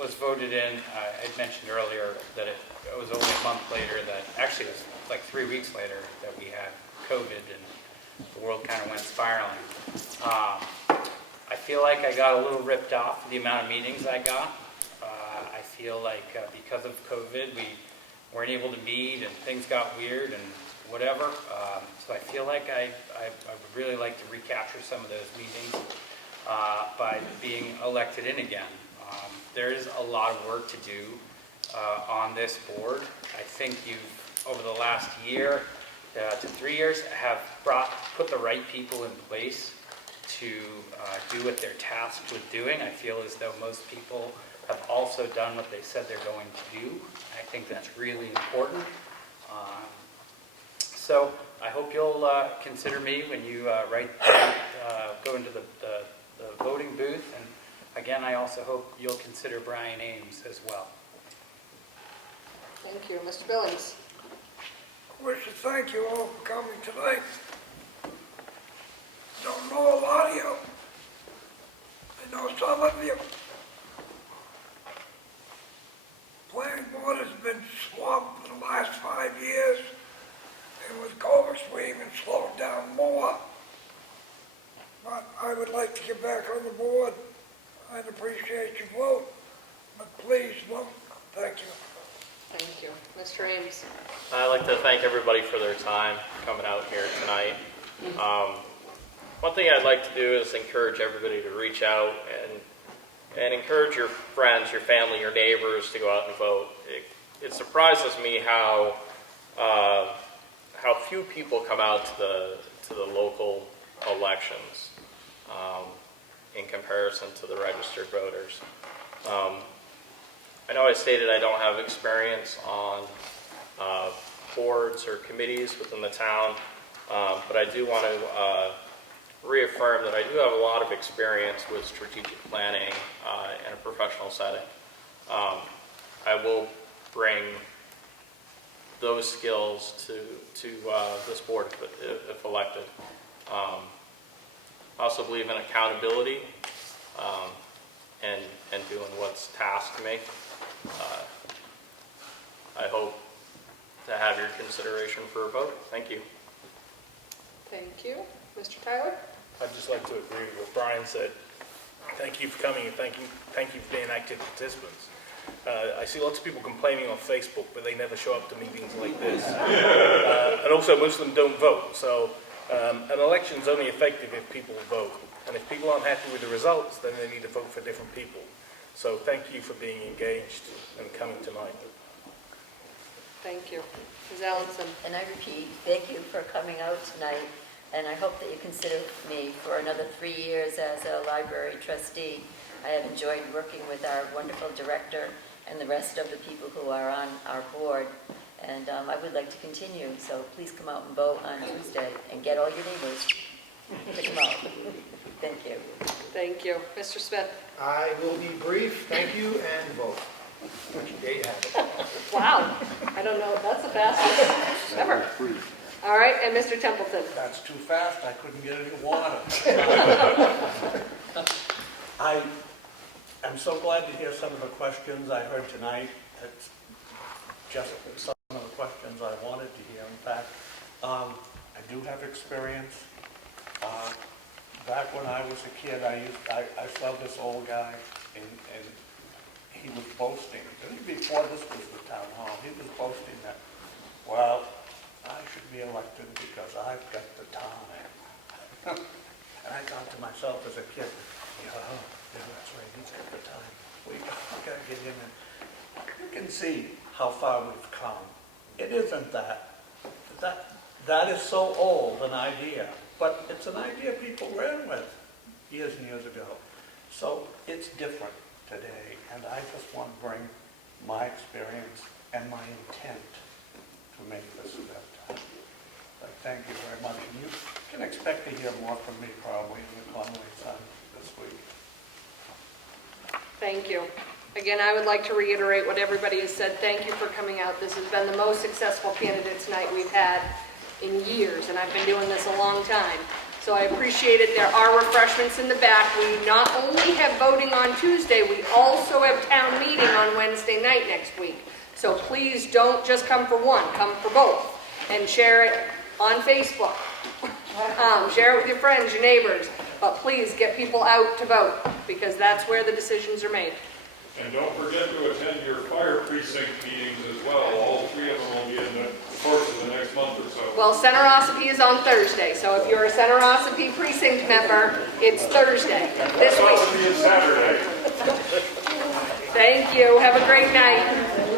was voted in, I had mentioned earlier that it was only a month later that, actually it was like 3 weeks later that we had COVID and the world kind of went spiraling. I feel like I got a little ripped off the amount of meetings I got. I feel like because of COVID, we weren't able to meet and things got weird and whatever. So I feel like I would really like to recapture some of those meetings. by being elected in again. There is a lot of work to do on this board. I think you've, over the last year to 3 years, have put the right people in place to do what they're tasked with doing. I feel as though most people have also done what they said they're going to do. I think that's really important. So I hope you'll consider me when you go into the voting booth. And again, I also hope you'll consider Brian Ames as well. Thank you. Mr. Billings? I wish to thank you all for coming tonight. Don't know a lot of you. I know some of you. Planning board has been swamped for the last 5 years, and with COVID, we even slowed down more. But I would like to get back on the board. I'd appreciate your vote, but please vote. Thank you. Thank you. Mr. Ames? I'd like to thank everybody for their time coming out here tonight. One thing I'd like to do is encourage everybody to reach out and encourage your friends, your family, your neighbors to go out and vote. It surprises me how few people come out to the local elections in comparison to the registered voters. I know I stated I don't have experience on boards or committees within the town, but I do want to reaffirm that I do have a lot of experience with strategic planning in a professional setting. I will bring those skills to this board if elected. I also believe in accountability and doing what's tasked to me. I hope to have your consideration for a vote. Thank you. Thank you. Mr. Tyler? I'd just like to agree with what Brian said. Thank you for coming and thank you for being active participants. I see lots of people complaining on Facebook, but they never show up to meetings like this. And also, most of them don't vote. So an election is only effective if people vote. And if people aren't happy with the results, then they need to vote for different people. So thank you for being engaged and coming tonight. Thank you. Ms. Allenson? And I repeat, thank you for coming out tonight, and I hope that you consider me for another 3 years as a library trustee. I have enjoyed working with our wonderful director and the rest of the people who are on our board, and I would like to continue, so please come out and vote on Tuesday, and get all your neighbors to come out. Thank you. Thank you. Mr. Smith? I will be brief. Thank you, and vote. There you have it. Wow. I don't know. That's the fastest ever. All right. And Mr. Templeton? That's too fast. I couldn't get any water. I am so glad to hear some of the questions I heard tonight. It's just some of the questions I wanted to hear. In fact, I do have experience. Back when I was a kid, I saw this old guy, and he was boasting. Before this was the town hall, he was boasting that, well, I should be elected because I've got the time. And I thought to myself as a kid, yeah, that's right, he's got the time. We got to get him in. You can see how far we've come. It isn't that. That is so old an idea, but it's an idea people ran with years and years ago. So it's different today, and I just want to bring my experience and my intent to make this the best time. But thank you very much, and you can expect to hear more from me probably in the Conway Sun this week. Thank you. Again, I would like to reiterate what everybody has said. Thank you for coming out. This has been the most successful candidates night we've had in years, and I've been doing this a long time. So I appreciate it. There are refreshments in the back. We not only have voting on Tuesday, we also have town meeting on Wednesday night next week. So please don't just come for one, come for both. And share it on Facebook. Share it with your friends, your neighbors. But please get people out to vote, because that's where the decisions are made. And don't forget to attend your fire precinct meetings as well. All 3 of them will be in the course of the next month or so. Well, Center Ossipee is on Thursday, so if you're a Center Ossipee precinct member, it's Thursday, this week. Saturday. Thank you, have a great night.